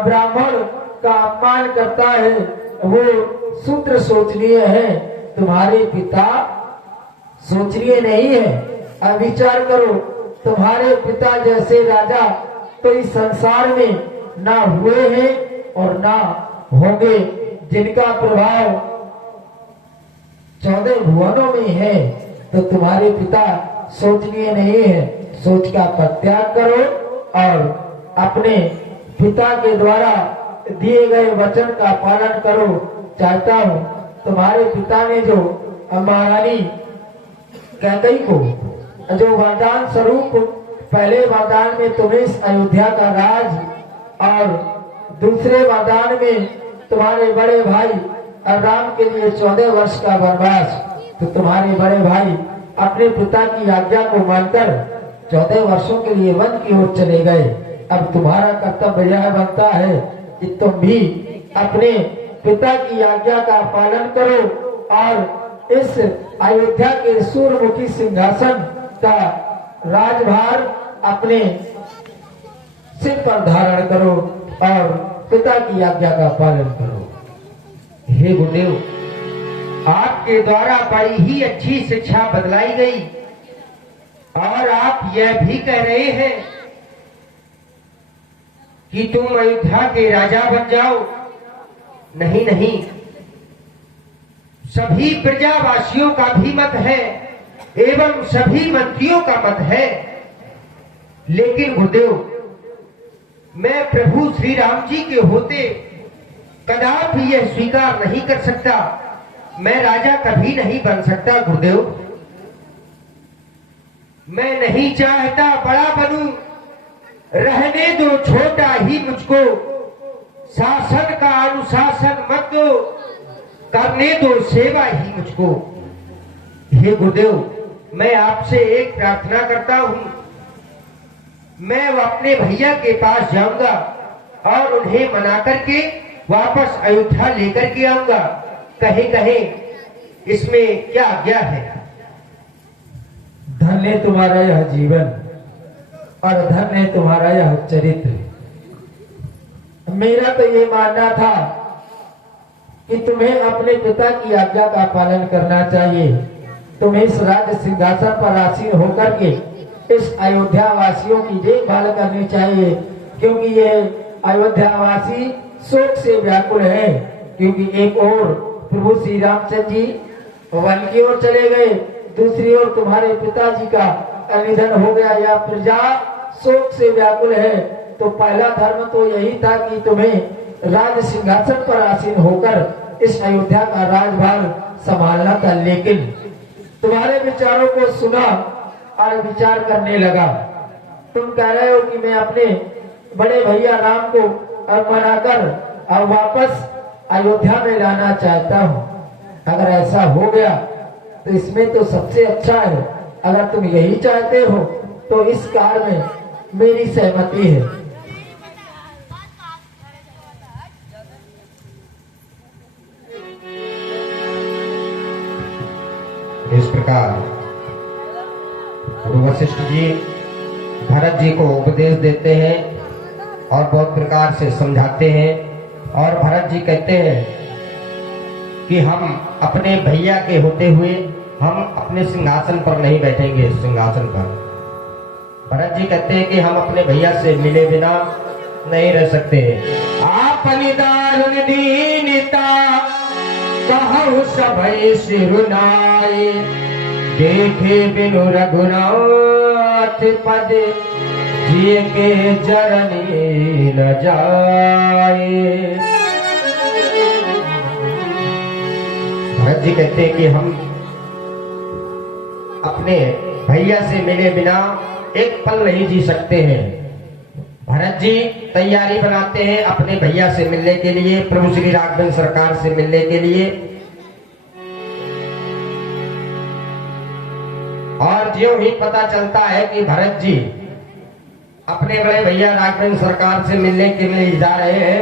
ब्राह्मण का अपमान करता है, वो शूद्र सोचनीय है। तुम्हारे पिता सोचनीय नहीं है। अब विचार करो, तुम्हारे पिता जैसे राजा तो इस संसार में ना हुए हैं और ना होंगे, जिनका प्रभाव 14 भुवनों में है। तो तुम्हारे पिता सोचनीय नहीं है। सोच का परित्याग करो और अपने पिता के द्वारा दिए गए वचन का पालन करो। चाहता हूँ तुम्हारे पिता ने जो महारानी कैकेयी को जो वरदान स्वरूप पहले वरदान में तुम्हें इस अयोध्या का राज और दूसरे वरदान में तुम्हारे बड़े भाई राम के लिए 14 वर्ष का वनवास, तो तुम्हारे बड़े भाई अपने पिता की आज्ञा को मानकर 14 वर्षों के लिए वन की ओर चले गए। अब तुम्हारा कर्तव्य यह बनता है कि तुम भी अपने पिता की आज्ञा का पालन करो और इस अयोध्या के सूर्यमुखी सिंहासन का राजभार अपने सिर पर धारण करो और पिता की आज्ञा का पालन करो। हे गुरुदेव, आपके द्वारा बड़ी ही अच्छी शिक्षा बदलाई गई और आप यह भी कह रहे हैं कि तुम अयोध्या के राजा बन जाओ। नहीं नहीं, सभी प्रजावासियों का भी मत है एवं सभी मंत्रियों का मत है, लेकिन गुरुदेव मैं प्रभु श्री राम जी के होते कदापि यह स्वीकार नहीं कर सकता। मैं राजा कभी नहीं बन सकता गुरुदेव। मैं नहीं चाहता बड़ा बनूं, रहने दो छोटा ही मुझको। शासन का अनुशासन मत दो, करने दो सेवा ही मुझको। हे गुरुदेव, मैं आपसे एक प्रार्थना करता हूं। मैं अपने भैया के पास जाऊंगा और उन्हें मना करके वापस अयोध्या लेकर के आऊंगा। कहे कहे इसमें क्या आज्ञा है? धन्य तुम्हारा यह जीवन और धन्य तुम्हारा यह चरित्र। मेरा तो ये मानना था कि तुम्हें अपने पिता की आज्ञा का पालन करना चाहिए। तुम्हें इस राज सिंहासन पर आसीन होकर के इस अयोध्या वासियों की देखभाल करनी चाहिए, क्योंकि ये अयोध्या वासी शोक से व्याकुल है। क्योंकि एक और प्रभु श्री रामचंद्र जी वन की ओर चले गए, दूसरी ओर तुम्हारे पिताजी का निधन हो गया, या प्रजा शोक से व्याकुल है। तो पहला धर्म तो यही था कि तुम्हें राज सिंहासन पर आसीन होकर इस अयोध्या का राजभार संभालना था, लेकिन तुम्हारे विचारों को सुना और विचार करने लगा। तुम कह रहे हो कि मैं अपने बड़े भैया राम को मनाकर और वापस अयोध्या में लाना चाहता हूँ। अगर ऐसा हो गया तो इसमें तो सबसे अच्छा है। अगर तुम यही चाहते हो तो इस कार्य में मेरी सहमति है। इस प्रकार गुरु वशिष्ठ जी भरत जी को उपदेश देते हैं और बहुत प्रकार से समझाते हैं। और भरत जी कहते हैं कि हम अपने भैया के होते हुए हम अपने सिंहासन पर नहीं बैठेंगे। सिंहासन पर भरत जी कहते हैं कि हम अपने भैया से मिले बिना नहीं रह सकते। आपनी दारुण दीनता कहु सभै सिरुनाई, देखे बिनु रघुनाथ पद जिय के जरनी न जाए। भरत जी कहते हैं कि हम अपने भैया से मिले बिना एक पल नहीं जी सकते हैं। भरत जी तैयारी बनाते हैं अपने भैया से मिलने के लिए, प्रभु श्री राघवेंद्र सरकार से मिलने के लिए। और ज्यों ही पता चलता है कि भरत जी अपने बड़े भैया राघवेंद्र सरकार से मिलने के लिए जा रहे हैं,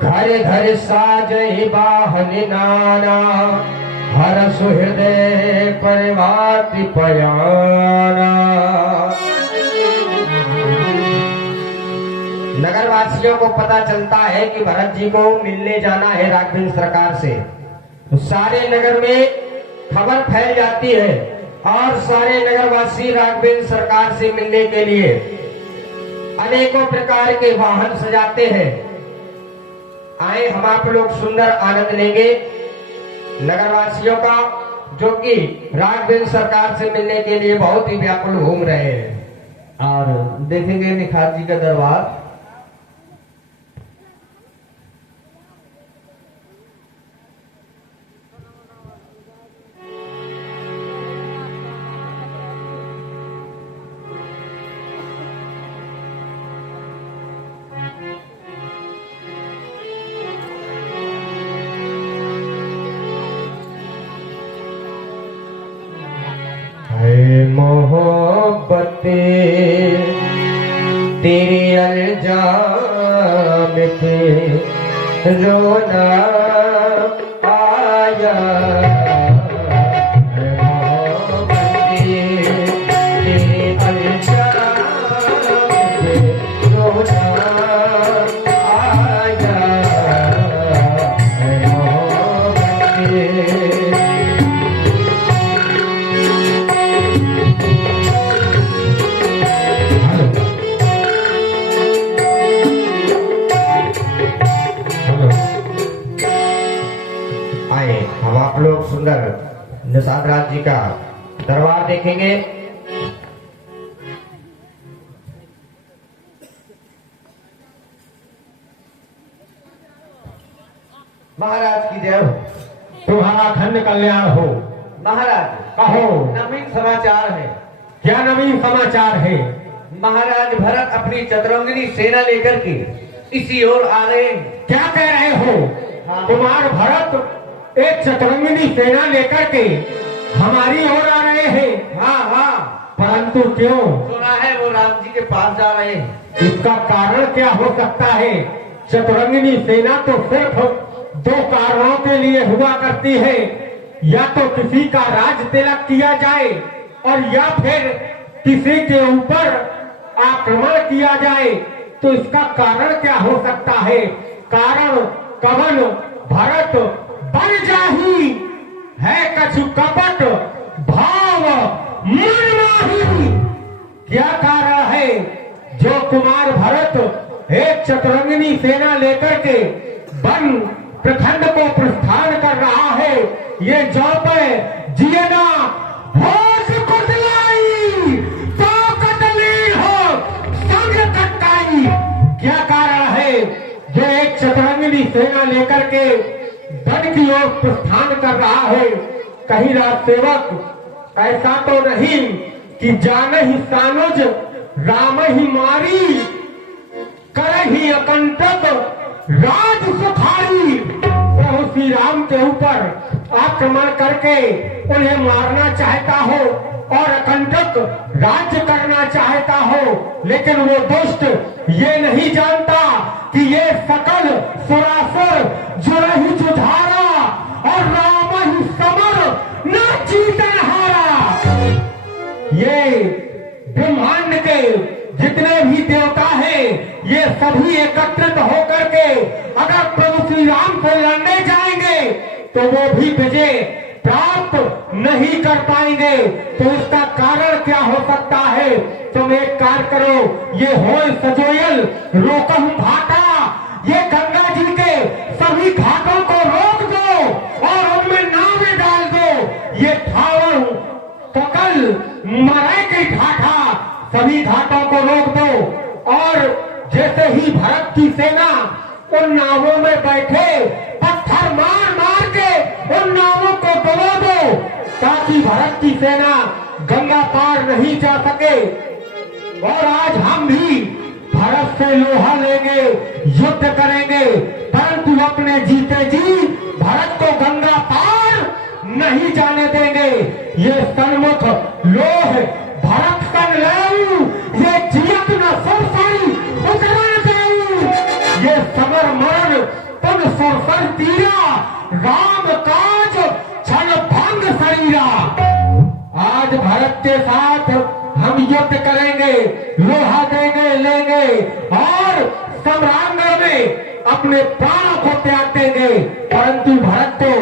घर घर साजहि बाहन नाना, हर सुहृदय परिवार पयाना। नगरवासियों को पता चलता है कि भरत जी को मिलने जाना है राघवेंद्र सरकार से, तो सारे नगर में खबर फैल जाती है और सारे नगरवासी राघवेंद्र सरकार से मिलने के लिए अनेकों प्रकार के वाहन सजाते हैं। आए हम आप लोग सुंदर आनंद लेंगे नगरवासियों का, जो कि राघवेंद्र सरकार से मिलने के लिए बहुत ही व्याकुल घूम रहे हैं। और देखेंगे निखार जी का दरबार। मोहब्बत तेरे अल्जाम पे रोना आया। मोहब्बत तेरे अल्जाम पे रोना आया। हम आप लोग सुंदर निषाद राज जी का दरबार देखेंगे। महाराज की जय हो। तुम्हारा खंड कल्याण हो। महाराज कहो, नवीन समाचार है। क्या नवीन समाचार है? महाराज भरत अपनी चतुरंगिनी सेना लेकर के इसी ओर आ रहे हैं। क्या कह रहे हो? हाँ। कुमार भरत एक चतुरंगिनी सेना लेकर के हमारी ओर आ रहे हैं। हाँ हाँ, परंतु क्यों? सुना है वो राम जी के पास जा रहे हैं। इसका कारण क्या हो सकता है? चतुरंगिनी सेना तो सिर्फ दो कारणों के लिए हुआ करती है, या तो किसी का राज तिलक किया जाए और या फिर किसी के ऊपर आक्रमण किया जाए। तो इसका कारण क्या हो सकता है? कारण कवन भरत बन जाही है कछु कपट भाव मन माही। क्या कारण है जो कुमार भरत एक चतुरंगिनी सेना लेकर के वन प्रखंड को प्रस्थान ये जौ पे जिए ना होश कुचलाई तो कटली हो संग कटाई। क्या कारण है जो एक चतुरंगिनी सेना लेकर के धन की ओर प्रस्थान कर रहा है? कहीं राज सेवक ऐसा तो नहीं कि जान ही सानुज राम ही मारी कर ही अकंटक राज सुखारी। प्रभु श्री राम के ऊपर आक्रमण करके उन्हें मारना चाहता हो और अकंटक राज्य करना चाहता हो, लेकिन वो दुष्ट ये नहीं जानता कि ये सकल सुरासुर जुरहि जुझारा और राम ही समर न जीतन हारा। ये ब्रह्मांड के जितने भी देवता हैं, ये सभी एकत्रित होकर के अगर प्रभु श्री राम से लड़ने जाएंगे तो वो भी विजय प्राप्त नहीं कर पाएंगे। तो इसका कारण क्या हो सकता है? तुम एक कार्य करो, ये होय सजोयल रोकहु भाटा, ये गंगा जी के सभी घाटों को रोक दो और उनमें नावें डाल दो। ये ठावर सकल मरे के घाटा, सभी घाटों को रोक दो और जैसे ही भरत की सेना उन नावों में बैठे पत्थर मार मार के उन नावों को डुबो दो ताकि भरत की सेना गंगा पार नहीं जा सके। और आज हम भी भरत से लोहा लेंगे, युद्ध करेंगे, परंतु अपने जीते जी भरत को गंगा पार नहीं जाने देंगे। ये सन्मुख लोह भरत सन लेऊ, ये जियत न सुरसई उतरण देऊ, ये समर मरण तुम सुरसर तीरा, राम काज क्षण भंग शरीरा। आज भरत के साथ हम युद्ध करेंगे, लोहा देंगे लेंगे और सम्रांगण में अपने प्राणों को त्याग देंगे, परंतु भरत को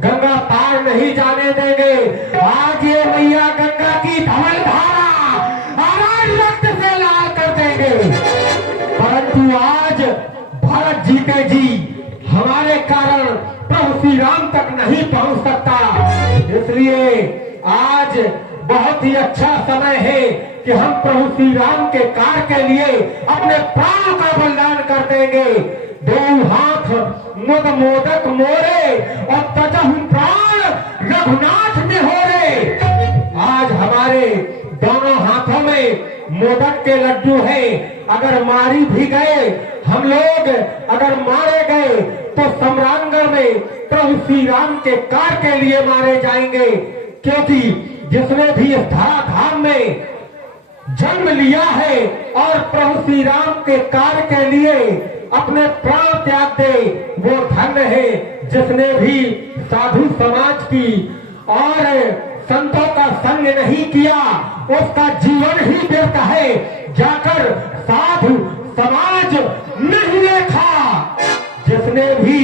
गंगा पार नहीं जाने देंगे। आज ये मैया गंगा की धवल धारा आज रक्त से लाल कर देंगे, परंतु आज भरत जीते जी हमारे कारण प्रभु श्री राम तक नहीं पहुंच सकता। इसलिए आज बहुत ही अच्छा समय है कि हम प्रभु श्री राम के कार्य के लिए अपने प्राणों का बलिदान कर देंगे। दो हाथ मुद मोदक मोरे और तजहु प्राण रघुनाथ में हो रे। आज हमारे दोनों हाथों में मोदक के लड्डू हैं। अगर मारी भी गए हम लोग, अगर मारे गए तो सम्रांगण में प्रभु श्री राम के कार्य के लिए मारे जाएंगे, क्योंकि जिसने भी इस धराधाम में जन्म लिया है और प्रभु श्री राम के कार्य के लिए अपने प्राण त्याग दे वो धन्य है। जिसने भी साधु समाज की और संतों का संग नहीं किया उसका जीवन ही व्यर्थ है। जाकर साधु समाज नहीं देखा, जिसने भी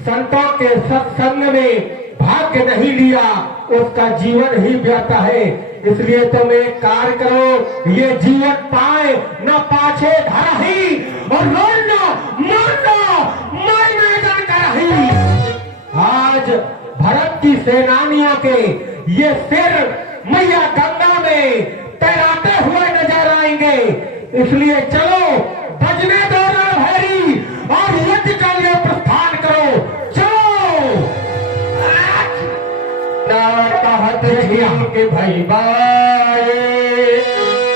संतों के सत्संग में भाग्य नहीं लिया उसका जीवन ही व्यर्थ है। इसलिए तुम एक कार्य करो, ये जीवन पाए न पाछे धरही और लड़ना मरना मैं मैदान करही। आज भरत की सेनानियों के ये सिर मैया गंगा में तैराते हुए नजर आएंगे। इसलिए चलो बजने दो रणभैरी और युद्ध के लिए प्रस्थान करो। चलो कहत के भाई बाए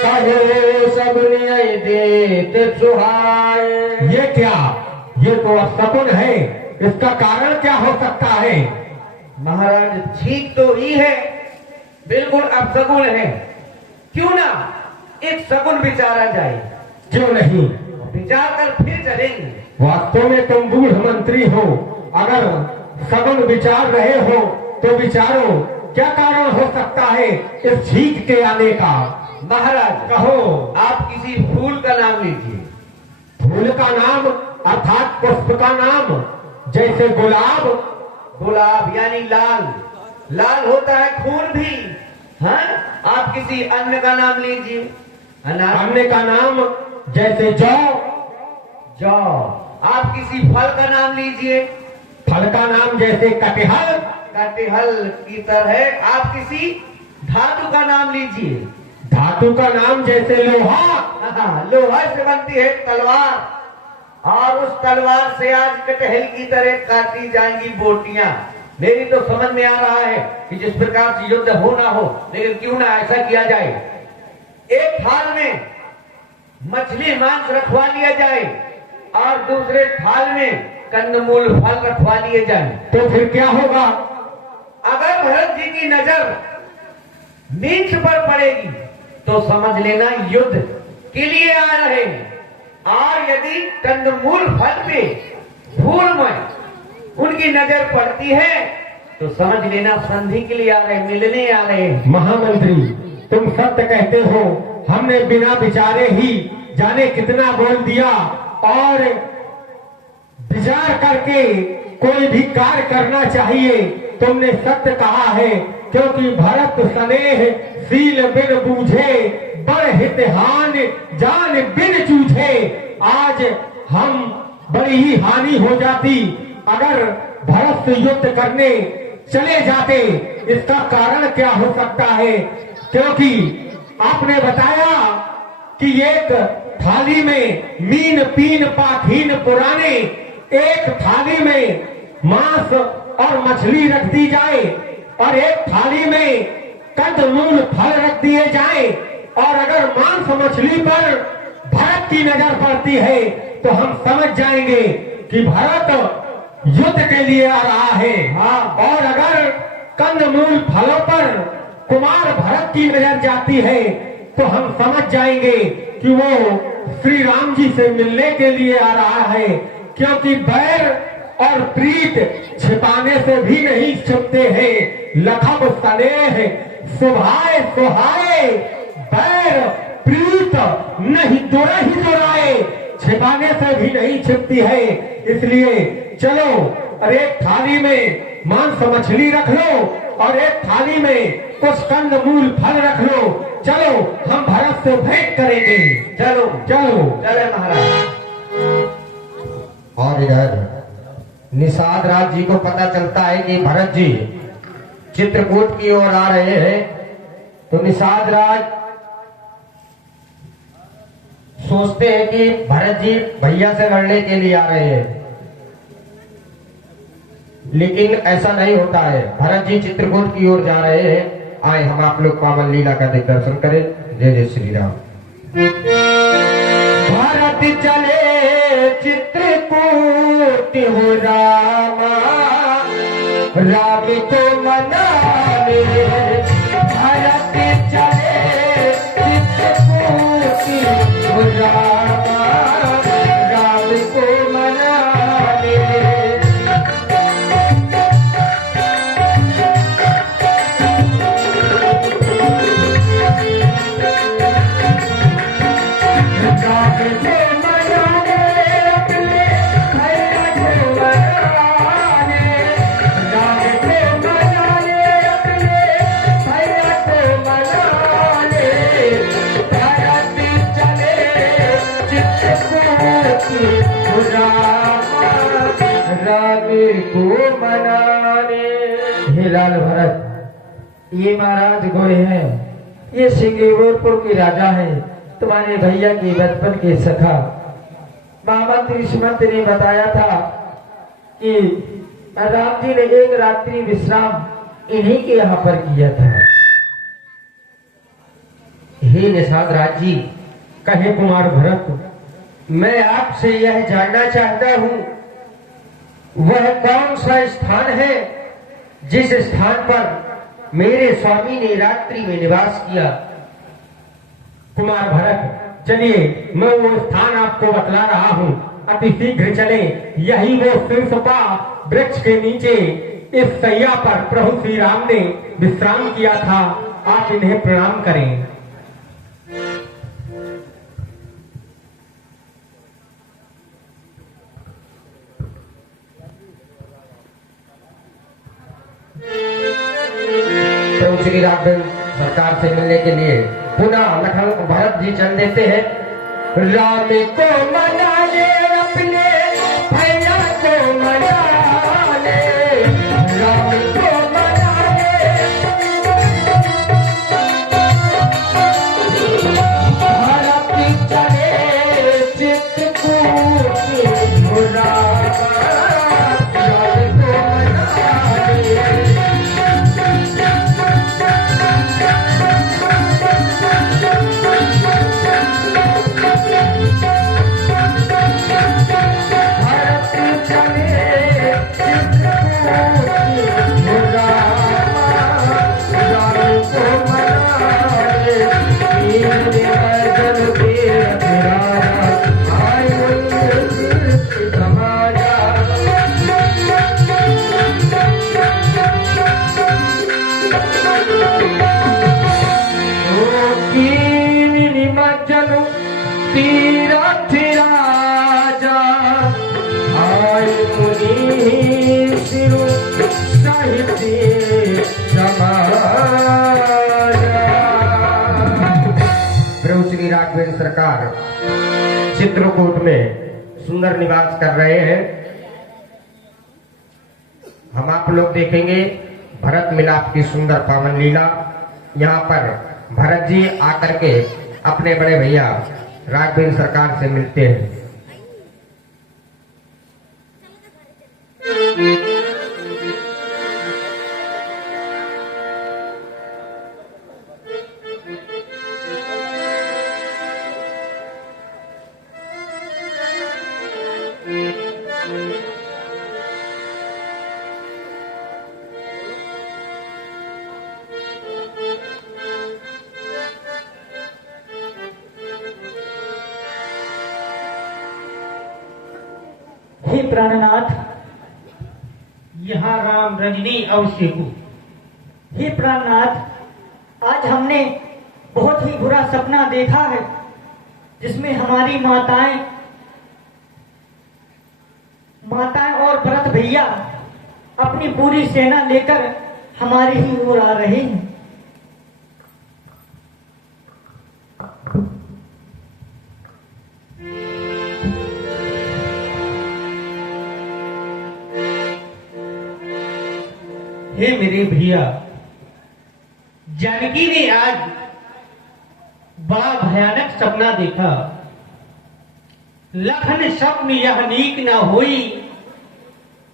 कहे सब न्याय देते सुहाए। ये क्या, ये तो अपशकुन है, इसका कारण क्या हो सकता है? महाराज ठीक तो ही है, बिल्कुल अपशकुन है। क्यों ना एक शकुन विचारा जाए? क्यों नहीं, विचार कर फिर चलेंगे। वास्तव में तुम बूढ़ मंत्री हो, अगर सगुन विचार रहे हो तो विचारो क्या कारण हो सकता है इस छींक के आने का? महाराज कहो। आप किसी फूल का नाम लीजिए। फूल का नाम अर्थात पुष्प का नाम, जैसे गुलाब। गुलाब यानी लाल, लाल होता है खून भी। हाँ, आप किसी अन्न का नाम लीजिए। अनार। अन्न का नाम जैसे जौ। जौ। आप किसी फल का नाम लीजिए। फल का नाम जैसे कटहल। कटिहल की तरह आप किसी धातु का नाम लीजिए। धातु का नाम जैसे लोहा। हाँ, लोहा से बनती है तलवार और उस तलवार से आज कटहल की तरह काटी जाएंगी बोटियां। मेरी तो समझ में आ रहा है कि जिस प्रकार से युद्ध हो ना हो, लेकिन क्यों ना ऐसा किया जाए, एक थाल में मछली मांस रखवा लिया जाए और दूसरे थाल में कंदमूल फल रखवा लिए जाए। तो फिर क्या होगा? अगर भरत जी की नजर नीच पर पड़ेगी तो समझ लेना युद्ध के लिए आ रहे हैं, और यदि कंदमूल फल पे फूल में उनकी नजर पड़ती है तो समझ लेना संधि के लिए आ रहे, मिलने आ रहे हैं। महामंत्री, तुम सत्य कहते हो। हमने बिना विचारे ही जाने कितना बोल दिया, और विचार करके कोई भी कार्य करना चाहिए। तुमने सत्य कहा है, क्योंकि भरत स्नेह सील बिन बूझे, बड़ हितहान जान बिन चूझे। आज हम बड़ी ही हानि हो जाती अगर भरत से युद्ध करने चले जाते। इसका कारण क्या हो सकता है? क्योंकि आपने बताया कि एक थाली में मीन पीन पाखीन पुराने, एक थाली में मांस और मछली रख दी जाए और एक थाली में कंदमूल फल रख दिए जाए, और अगर मांस मछली पर भरत की नजर पड़ती है तो हम समझ जाएंगे कि भरत युद्ध के लिए आ रहा है। हाँ, और अगर कंदमूल फलों पर कुमार भरत की नजर जाती है तो हम समझ जाएंगे कि वो श्री राम जी से मिलने के लिए आ रहा है। क्योंकि बैर और प्रीत छिपाने से भी नहीं छिपते हैं। लखब स्नेह सुभाए सुहाए, बैर प्रीत नहीं दुरहि दुराए, छिपाने से भी नहीं छिपती है। इसलिए चलो, और एक थाली में मांस मछली रख लो और एक थाली में कुछ कंदमूल फल रख लो। चलो, हम भरत से भेंट करेंगे। चलो चलो। चले महाराज। और इधर निषाद राज जी को पता चलता है कि भरत जी चित्रकूट की ओर आ रहे हैं, तो निषाद राज सोचते हैं कि भरत जी भैया से लड़ने के लिए आ रहे हैं, लेकिन ऐसा नहीं होता है। भरत जी चित्रकूट की ओर जा रहे हैं। आए हम आप लोग पावन लीला का दर्शन करें। जय जय श्री राम। भारत चले चित्रकूट हो रामा, राम को मनाने। भारत चले चित्रकूट हो रामा, राम को मनाने। को मनाने। हे लाल भरत, ये महाराज गोरे हैं, ये सिंगीपुर के राजा है, तुम्हारे भैया के बचपन के सखा। महामंत्री सुमंत ने बताया था कि राम जी ने एक रात्रि विश्राम इन्हीं के यहाँ पर किया था। हे निषाद राज जी, कहे कुमार भरत, मैं आपसे यह जानना चाहता हूँ, वह कौन सा स्थान है जिस स्थान पर मेरे स्वामी ने रात्रि में निवास किया? कुमार भरत, चलिए मैं वो स्थान आपको बतला रहा हूँ। अति शीघ्र चले। यही वो सिरसपा वृक्ष के नीचे इस सैया पर प्रभु श्री राम ने विश्राम किया था। आप इन्हें प्रणाम करें। प्रभु श्री राम सरकार से मिलने के लिए पुनः लखन भरत जी चल देते हैं। राम को मना ले, अपने भैया को मना ले, राम को साहित्य समाज। प्रभु श्री राघवेंद्र सरकार चित्रकूट में सुंदर निवास कर रहे हैं। हम आप लोग देखेंगे भरत मिलाप की सुंदर पावन लीला। यहाँ पर भरत जी आकर के अपने बड़े भैया राघवेंद्र सरकार से मिलते हैं। हे प्राणनाथ, यहाँ राम रजनी अवश्य को। हे प्राणनाथ, आज हमने बहुत ही बुरा सपना देखा है जिसमें हमारी माताएं और भरत भैया अपनी पूरी सेना लेकर हमारी ही ओर आ रहे हैं। हे मेरे भैया, जानकी ने आज बड़ा भयानक सपना देखा। लखन स्वप्न यह नीक न होई,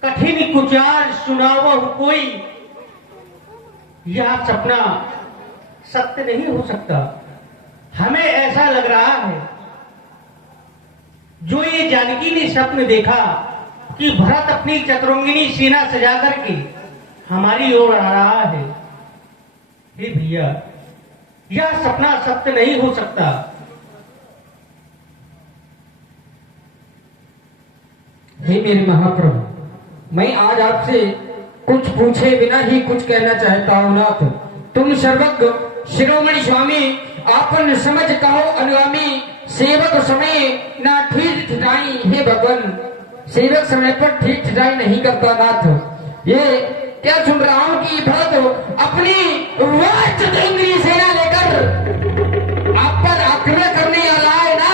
कठिन कुचार सुनावह कोई। यह सपना सत्य नहीं हो सकता। हमें ऐसा लग रहा है जो ये जानकी ने स्वप्न देखा कि भरत अपनी चतुरंगिनी सेना सजा करके हमारी ओर आ रहा है। हे भैया, यह सपना सत्य नहीं हो सकता। हे मेरे महाप्रभु, मैं आज आपसे कुछ पूछे बिना ही कुछ कहना चाहता हूँ नाथ। तुम सर्वज्ञ शिरोमणि स्वामी, आपन समझ कहो अनुगामी। सेवक समय ना ठीक ठिठाई, हे भगवान सेवक समय पर ठीक ठिठाई नहीं करता नाथ। ये क्या सुन रहा हूँ कि भरत अपनी चतुरंगी सेना लेकर आप पर आक्रमण करने आ रहा है ना।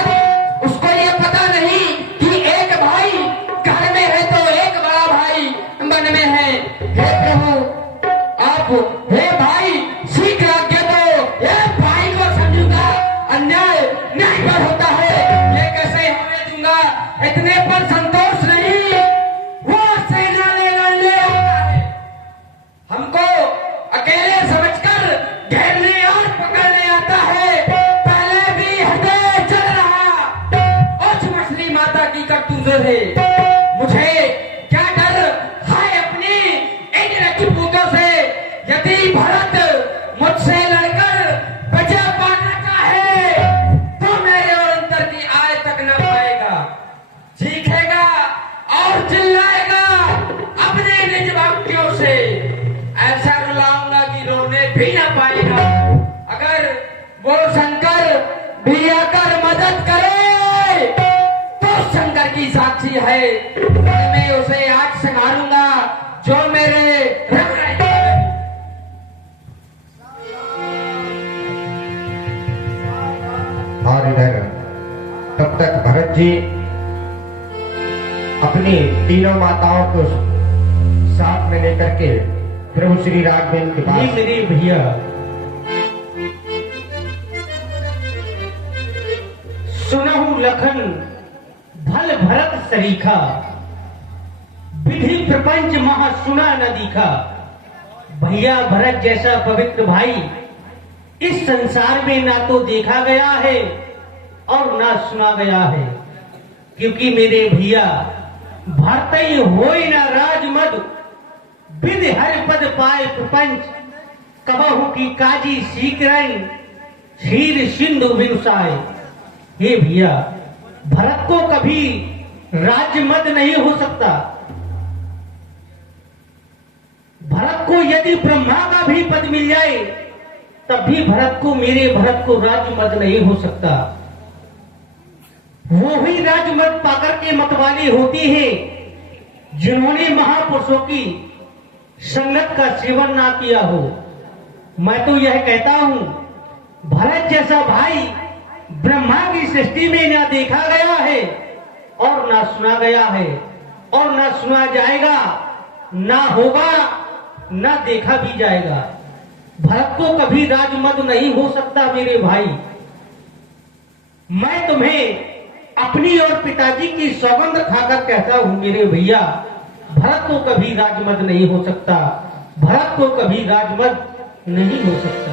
उसको ये पता नहीं कि एक भाई घर में है तो एक बड़ा भाई मन में है। हे प्रभु आप, हे भाई शीघ्र आज्ञा दो। ये भाई को समझूंगा, अन्याय नहीं पर होता है। ये कैसे होने दूंगा, इतने पर संतोष नहीं। वो सेना ले लड़ने आता है, हमको अकेले समझकर घेरने और पकड़ने आता है। पहले भी हृदय चल रहा उस मछली माता की करतूतों से। मुझे क्या डर है अपनी इन रजपूतों से। यदि भरत मुझसे लड़कर बचा पाना चाहे तो मेरे और अंतर की आय तक न पाएगा। चीखेगा और चिल्लाएगा अपने निज वाक्यों से। ऐसा रुलाऊंगा कि रोने भी ना पाएगा। अगर वो शंकर भी आकर मदद करे तो शंकर की साक्षी है, मैं उसे आज संहारूंगा जो मेरे रक्त है। और इधर तब तक भरत जी अपनी तीनों माताओं को साथ में लेकर के प्रभु श्री राघवेंद्र के हे पास। मेरे भैया, सुनहु लखन भल भरत सरीखा, विधि प्रपंच महा सुना न दिखा। भैया भरत जैसा पवित्र भाई इस संसार में ना तो देखा गया है और ना सुना गया है। क्योंकि मेरे भैया भरत ही होई ना राजमद, विधि हर पद पाए प्रपंच। कबहू की काजी सीकरन, क्षीर सिंधु विनुसाए। हे भैया, भरत को कभी राजमद नहीं हो सकता। भरत को यदि ब्रह्मा का भी पद मिल जाए तब भी भरत को, मेरे भरत को राजमद नहीं हो सकता। वो ही राजमद पाकर के मतवाली होती है जिन्होंने महापुरुषों की संगत का सेवन ना किया हो। मैं तो यह कहता हूं, भरत जैसा भाई ब्रह्मा की सृष्टि में ना देखा गया है और ना सुना गया है और ना सुना जाएगा, ना होगा, ना देखा भी जाएगा। भरत को कभी राजमद नहीं हो सकता मेरे भाई। मैं तुम्हें अपनी और पिताजी की सौगंध खाकर कहता हूं मेरे भैया, भरत को कभी राजमद नहीं हो सकता, भरत को कभी राजमद नहीं हो सकता।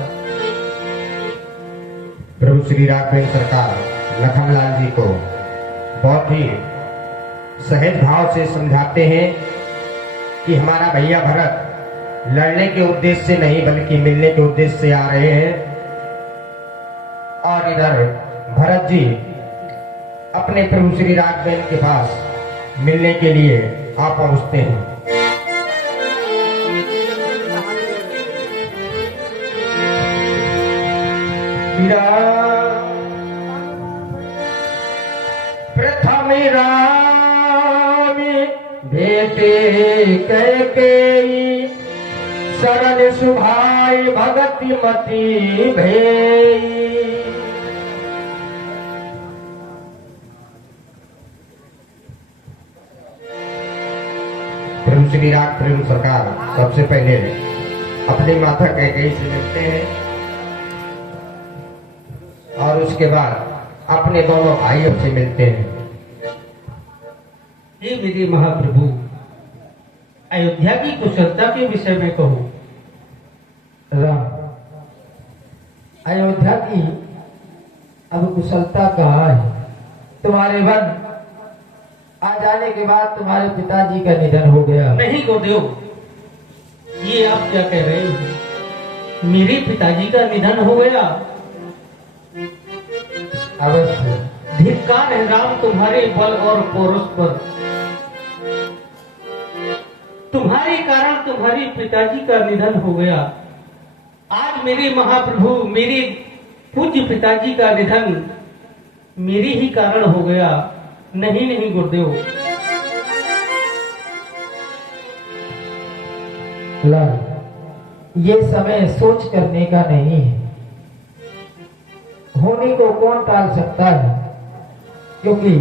प्रभु श्री राघवेंद्र सरकार लखनलाल जी को बहुत ही सहज भाव से समझाते हैं कि हमारा भैया भरत लड़ने के उद्देश्य से नहीं बल्कि मिलने के उद्देश्य से आ रहे हैं। और इधर भरत जी अपने प्रभु श्री राघवेंद्र के पास मिलने के लिए आ पहुंचते हैं। प्रथम राम बेटे कैकेयी शरण सुभाई भगति मति भेई। प्रभु श्री राघवेंद्र सरकार सबसे पहले अपनी माता कैकेयी से मिलते हैं और उसके बाद अपने दोनों भाइयों से मिलते हैं। हे मेरे महाप्रभु, अयोध्या की कुशलता के विषय में कहो। राम, अयोध्या की अब कुशलता कहाँ है? तुम्हारे वन आ जाने के बाद तुम्हारे पिताजी का निधन हो गया। नहीं गुरुदेव, ये आप क्या कह रहे हो? मेरे पिताजी का निधन हो गया? अवश्य। धिक्कार है राम तुम्हारे बल और पौरुष पर। तुम्हारे कारण तुम्हारे पिताजी का निधन हो गया। आज मेरे महाप्रभु, मेरे पूज्य पिताजी का निधन मेरे ही कारण हो गया। नहीं नहीं गुरुदेव। लाल, ये समय सोच करने का नहीं है। होने को कौन टाल सकता है, क्योंकि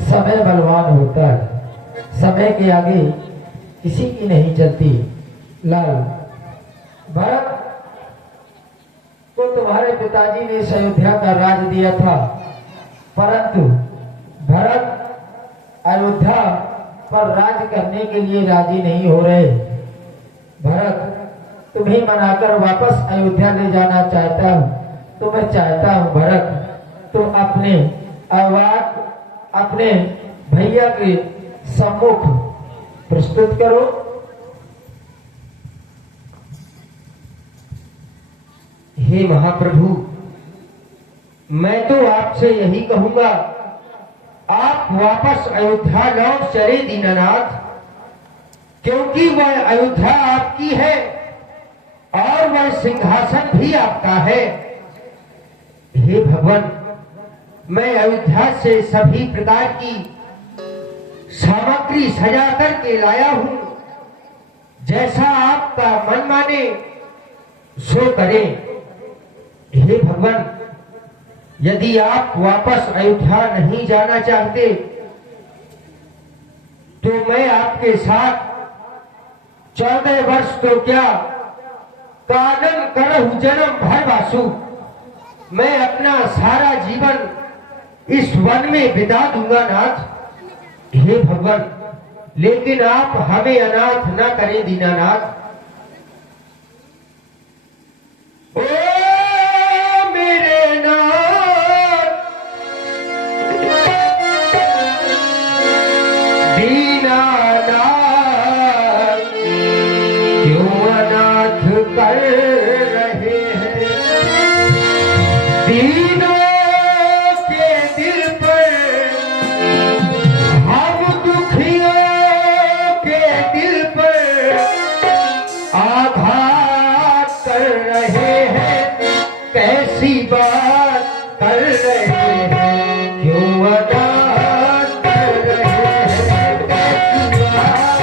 समय बलवान होता है। समय के आगे किसी की नहीं चलती। लाल, भरत को तुम्हारे पिताजी ने अयोध्या का राज दिया था, परंतु भरत अयोध्या पर राज करने के लिए राजी नहीं हो रहे। भरत, तुम्हें मनाकर वापस अयोध्या ले जाना चाहता हूँ। तो मैं चाहता हूँ भरत, तुम अपने आवाज अपने भैया के सम्मुख प्रस्तुत करो। हे महाप्रभु, मैं तो आपसे यही कहूंगा, आप वापस अयोध्या लौट चले दीनानाथ, क्योंकि वह अयोध्या आपकी है और वह सिंहासन भी आपका है। हे भगवान, मैं अयोध्या से सभी प्रकार की सामग्री सजा करके लाया हूं। जैसा आपका मन माने सो करें। हे भगवान, यदि आप वापस अयोध्या नहीं जाना चाहते तो मैं आपके साथ 14 वर्ष तो क्या, कानन करहु जन्म भर वासु, मैं अपना सारा जीवन इस वन में बिता दूंगा नाथ। हे भगवान, लेकिन आप हमें अनाथ न करें दीनानाथ। ओ मेरे नाथ, दीनानाथ, क्यों अनाथ कर रहे हैं दीनों के दिल पर, हम दुखियों के दिल पर आघात कर रहे हैं। कैसी बात कर रहे हैं, क्यों अनाथ कर रहे हैं, कैसी बात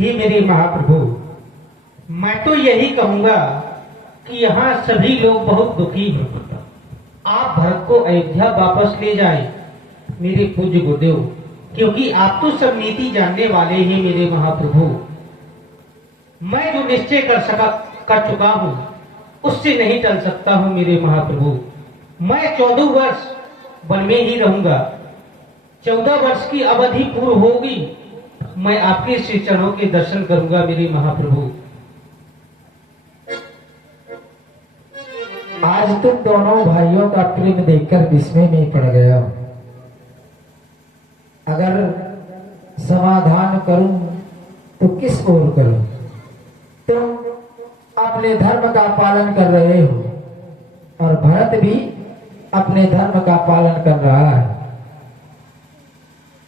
हे मेरे महाप्रभु, मैं तो यही कहूंगा कि यहाँ सभी लोग बहुत दुखी हैं। आप भरत को अयोध्या वापस ले जाएं, मेरे पूज्य गुरुदेव, क्योंकि आप तो सब नीति जानने वाले हैं मेरे महाप्रभु। मैं जो निश्चय कर चुका हूँ उससे नहीं टल सकता हूँ मेरे महाप्रभु। मैं 14 वर्ष वन में ही रहूंगा। 14 वर्ष की अवधि पूर्ण होगी, मैं आपके श्री चरणों के दर्शन करूंगा मेरे महाप्रभु। आज तुम दोनों भाइयों का प्रेम देखकर विस्मय में पड़ गया। अगर समाधान करूं तो किस ओर करूं? तुम अपने धर्म का पालन कर रहे हो और भरत भी अपने धर्म का पालन कर रहा है।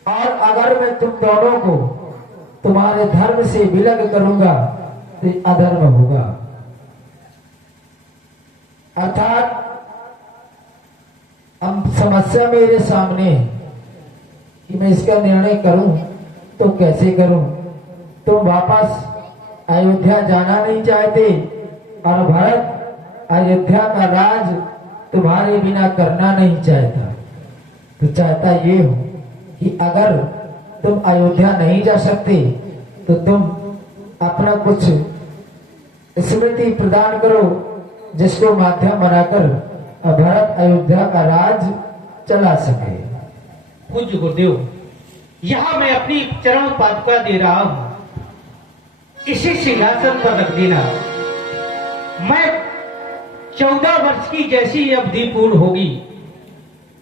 और अगर मैं तुम दोनों को तुम्हारे धर्म से विलग करूंगा तो अधर्म होगा। अर्थात अब समस्या मेरे सामने है कि मैं इसका निर्णय करूं तो कैसे करूं। तुम वापस अयोध्या जाना नहीं चाहते और भरत अयोध्या का राज तुम्हारे बिना करना नहीं चाहता। तो चाहता ये हो कि अगर तुम अयोध्या नहीं जा सकते तो तुम अपना कुछ स्मृति प्रदान करो जिसको माध्यम बनाकर भरत अयोध्या का राज चला सके। पूज्य गुरुदेव, यहाँ मैं अपनी चरण पादुका दे रहा हूँ, इसी सिंहासन पर रख देना। मैं 14 वर्ष की जैसी अवधि पूर्ण होगी,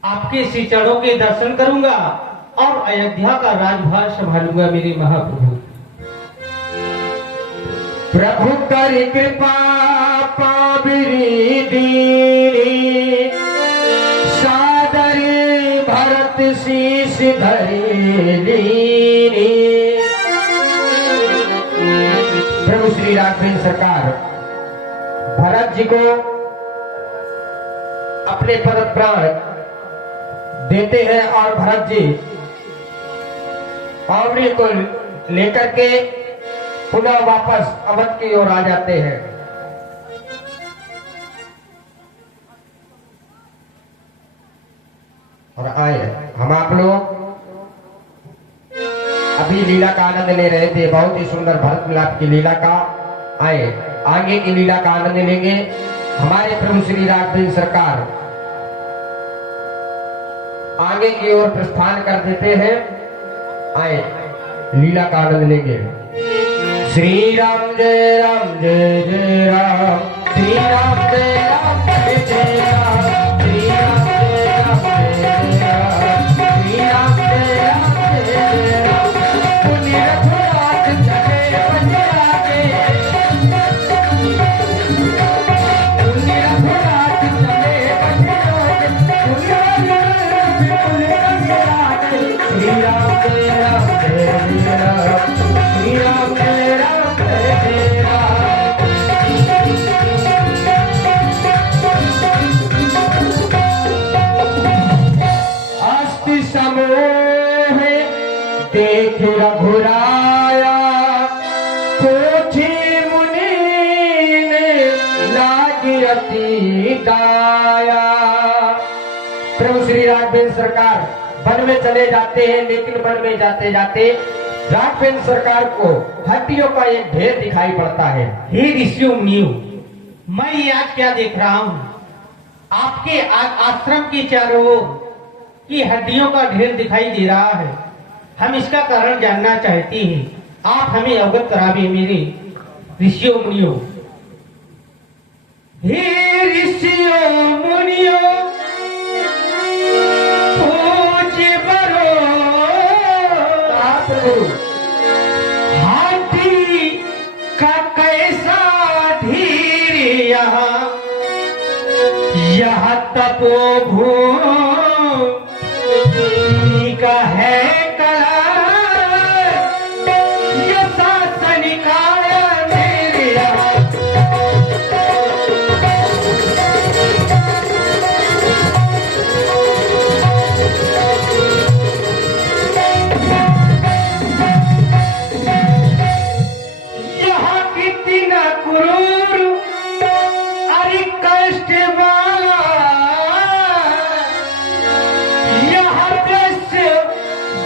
आपके श्री चरणों के दर्शन करूंगा और अयोध्या का राजभार संभालूंगा मेरे महाप्रभु। प्रभु कर कृपा पाबिरी दीनी, सादर भरत शीश धरे लीनी। प्रभु श्री राघवेंद्र सरकार भरत जी को अपने पद प्राण देते हैं और भरत जी पावनी को लेकर के पुनः वापस अवध की ओर आ जाते हैं। और आए हम आप लोग अभी लीला का आनंद ले रहे थे, बहुत ही सुंदर भरत मिलाप की लीला का। आए आगे की लीला का आनंद लेंगे। हमारे प्रभु श्री राघवेंद्र सरकार आगे की ओर प्रस्थान कर देते हैं। आए लीला का आनंद लेंगे। श्री राम जय राम जय जय राम, श्री राम जय राम जय जय राम, श्री राम जय राम जय जय राम, श्री राम जय राम जय जय राम। पुण्य रघुनाथ चले बजागे, पुण्य रघुनाथ चले बजागे, श्री राम जय राम जय जय राम, श्री राम जय राम जय जय राम। अस्थि समूह देख रघुराया, कोठी मुनि ने लागी अति हरि गाया। प्रभु श्री राघवेंद्र सरकार वन में चले जाते हैं, लेकिन वन में जाते जाते राघवेंद्र सरकार को हड्डियों का एक ढेर दिखाई पड़ता है। हे ऋषियों मुनियों, मैं ये आज क्या देख रहा हूँ? आपके आश्रम के चारों ओर की हड्डियों का ढेर दिखाई दे रहा है। हम इसका कारण जानना चाहते हैं, आप हमें अवगत करावे मेरे ऋषियों मुनियों। हे ऋषियों मुनियों, पूज्य बरो, हाथी का कैसा धीर यह तपोभूमि का है कला, ये शासन काया मेरे यहाँ। यहाँ कितना क्रूर अरे कष्ट वाला, यहाँ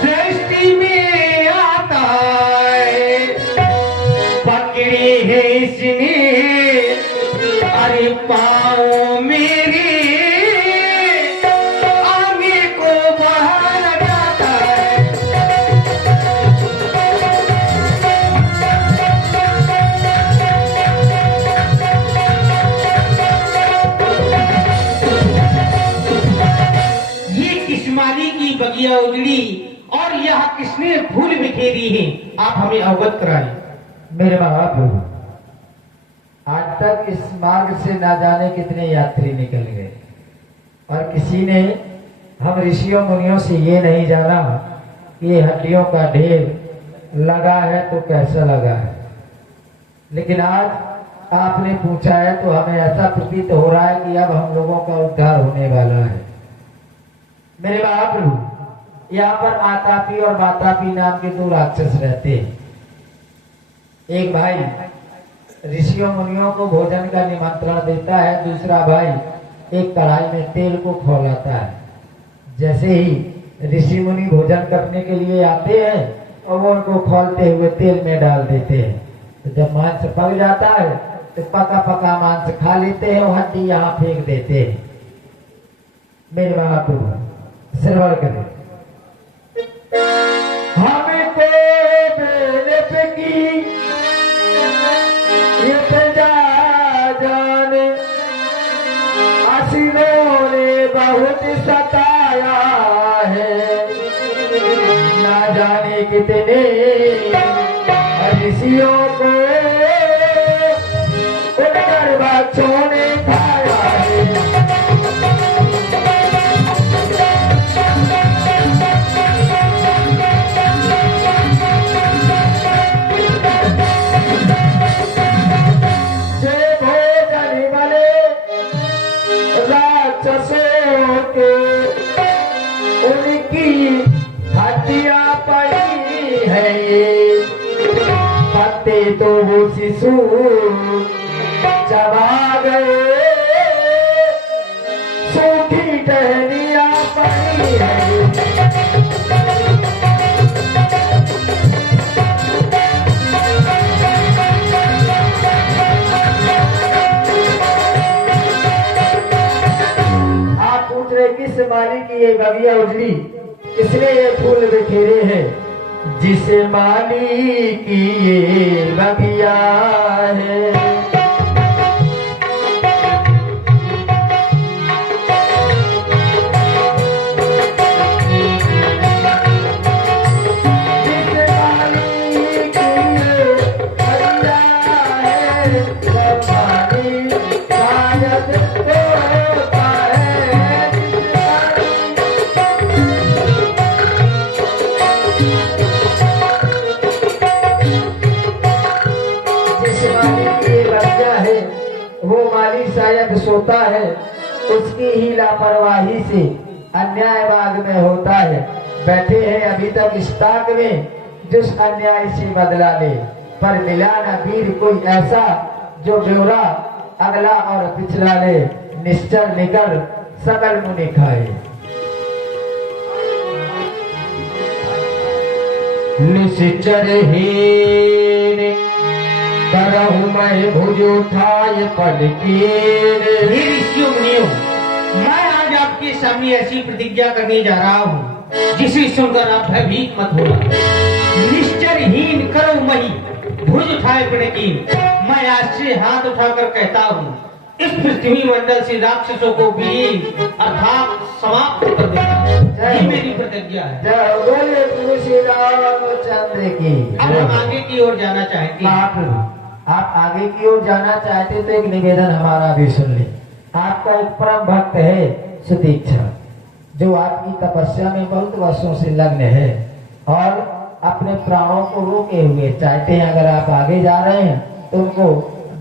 दृष्टि में आता है। पकड़े है इसने अरे पाँव मेरे, आगे को बढ़ाना चाहता है। ये किस्माली की बगिया उजड़ी और यह किसने फूल बिखेरी है, आप हमें अवगत कराएं। मेरे महाप्रभु, आज तक इस मार्ग से ना जाने कितने यात्री निकल गए और किसी ने हम ऋषियों मुनियों से ये नहीं जाना कि ये हड्डियों का ढेर लगा है तो कैसा लगा है। लेकिन आज आपने पूछा है तो हमें ऐसा प्रतीत हो रहा है कि अब हम लोगों का उद्धार होने वाला है। मेरे महाप्रभु, यहाँ पर आतापी और मातापी नाम के दो राक्षस रहते हैं। एक भाई ऋषियों मुनियों को भोजन का निमंत्रण देता है, दूसरा भाई एक कढ़ाई में तेल को खौलाता है। जैसे ही ऋषि मुनि भोजन करने के लिए आते हैं और वो उनको खौलते हुए तेल में डाल देते हैं। तो जब मांस पक जाता है तो पका पका मांस खा लेते हैं और हड्डी यहाँ फेंक देते हैं। मेरे महाप्रभु श्रवण करें। हमको बेले पे की ये प्रजा जाने, असीरों ने बहुत सताया है। ना जाने कितने ऋषियों को उनकर बच्चों ने खाया है। उनकी हड्डियां पड़ी है ये, पत्ते तो वो शिशु चबा गए, सूखी टहनियां पड़ी है। आप पूछ रहे किस माली की ये बगिया उजड़ी, किसने ये फूल बिखेरे हैं? जिस माली की ये बगिया है। वो माली शायद सोता है, उसकी ही लापरवाही से अन्याय बाग में होता है। बैठे हैं अभी तक इस ताक में, जिस अन्याय से बदला ले, पर मिला न वीर कोई ऐसा जो ब्योरा अगला और पिछला ले, निश्चर निकल सकल मुनि खाए। निश्चर हीन करहु मैं भुज उठाए पद कीन। हे ऋषियों मुनियों, मैं आज आपके सामने ऐसी प्रतिज्ञा करने जा रहा हूँ जिसे सुनकर आप भयभीत मत होना। निश्चरहीन करो मही भुज उठाए पड़े कीन। मैं आज से हाथ उठाकर कहता हूँ, इस पृथ्वी मंडल से राक्षसों को विलीन अर्थात समाप्त कर देना, ये मेरी प्रतिज्ञा है। जय बोले प्रभु श्री रामचंद्र की। अब हम आगे की ओर जाना चाहते हैं। आप आगे की ओर जाना चाहते तो एक निवेदन हमारा भी सुन ले। आपका एक परम भक्त है सुतीक्षा, जो आपकी तपस्या में बहुत वर्षों से लग्न है और अपने प्राणों को रोके हुए चाहते हैं। अगर आप आगे जा रहे हैं तो उनको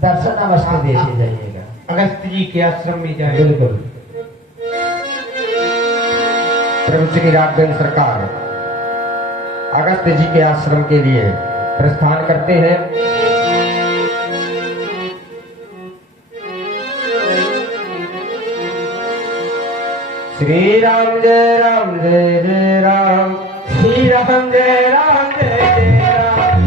दर्शन अवश्य देते जाइएगा। अगस्त जी के आश्रम में जाए। बिल्कुल। प्रभु श्री राघवेंद्र सरकार अगस्त जी के आश्रम के लिए प्रस्थान करते हैं। श्री राम जय राम जय जय राम, श्री राम जय राम जय जय राम।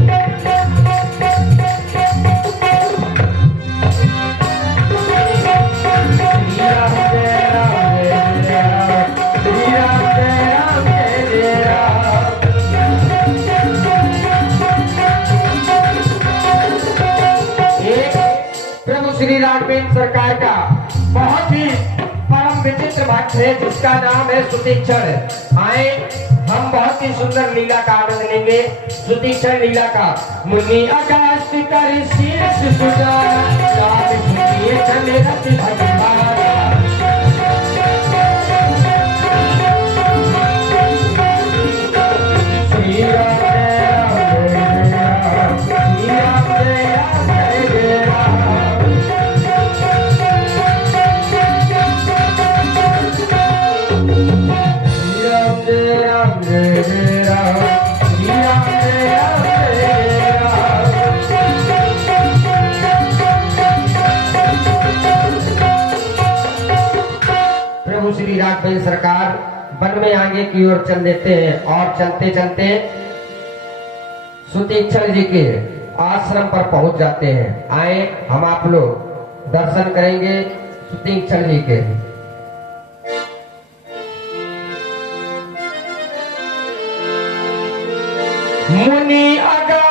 श्री राम जय राम जय जय राम, श्री राम जय राम जय जय राम। एक प्रभु श्री राघवेंद्र सरकार का बहुत ही परम विचित्र भक्त है जिसका नाम है सुतीक्षण। आए हम बहुत ही सुंदर लीला का आनंद लेंगे। सुतीक्षण लीला का मुनि अगस्त कर शीर्ष सुजा, राम सुतीक्षण रति भगवान। श्री राम जय राम जय राम, श्री राम जय राम जय जय राम। जय राम जय जय राम, श्री राम जय राम जय राम। प्रभु श्री राघवेंद्र सरकार वन में आगे की ओर चल देते हैं और चलते चलते सुतीक्षण जी के आश्रम पर पहुंच जाते हैं। आए हम आप लोग दर्शन करेंगे सुतीक्षण जी के। मुनि अगस्त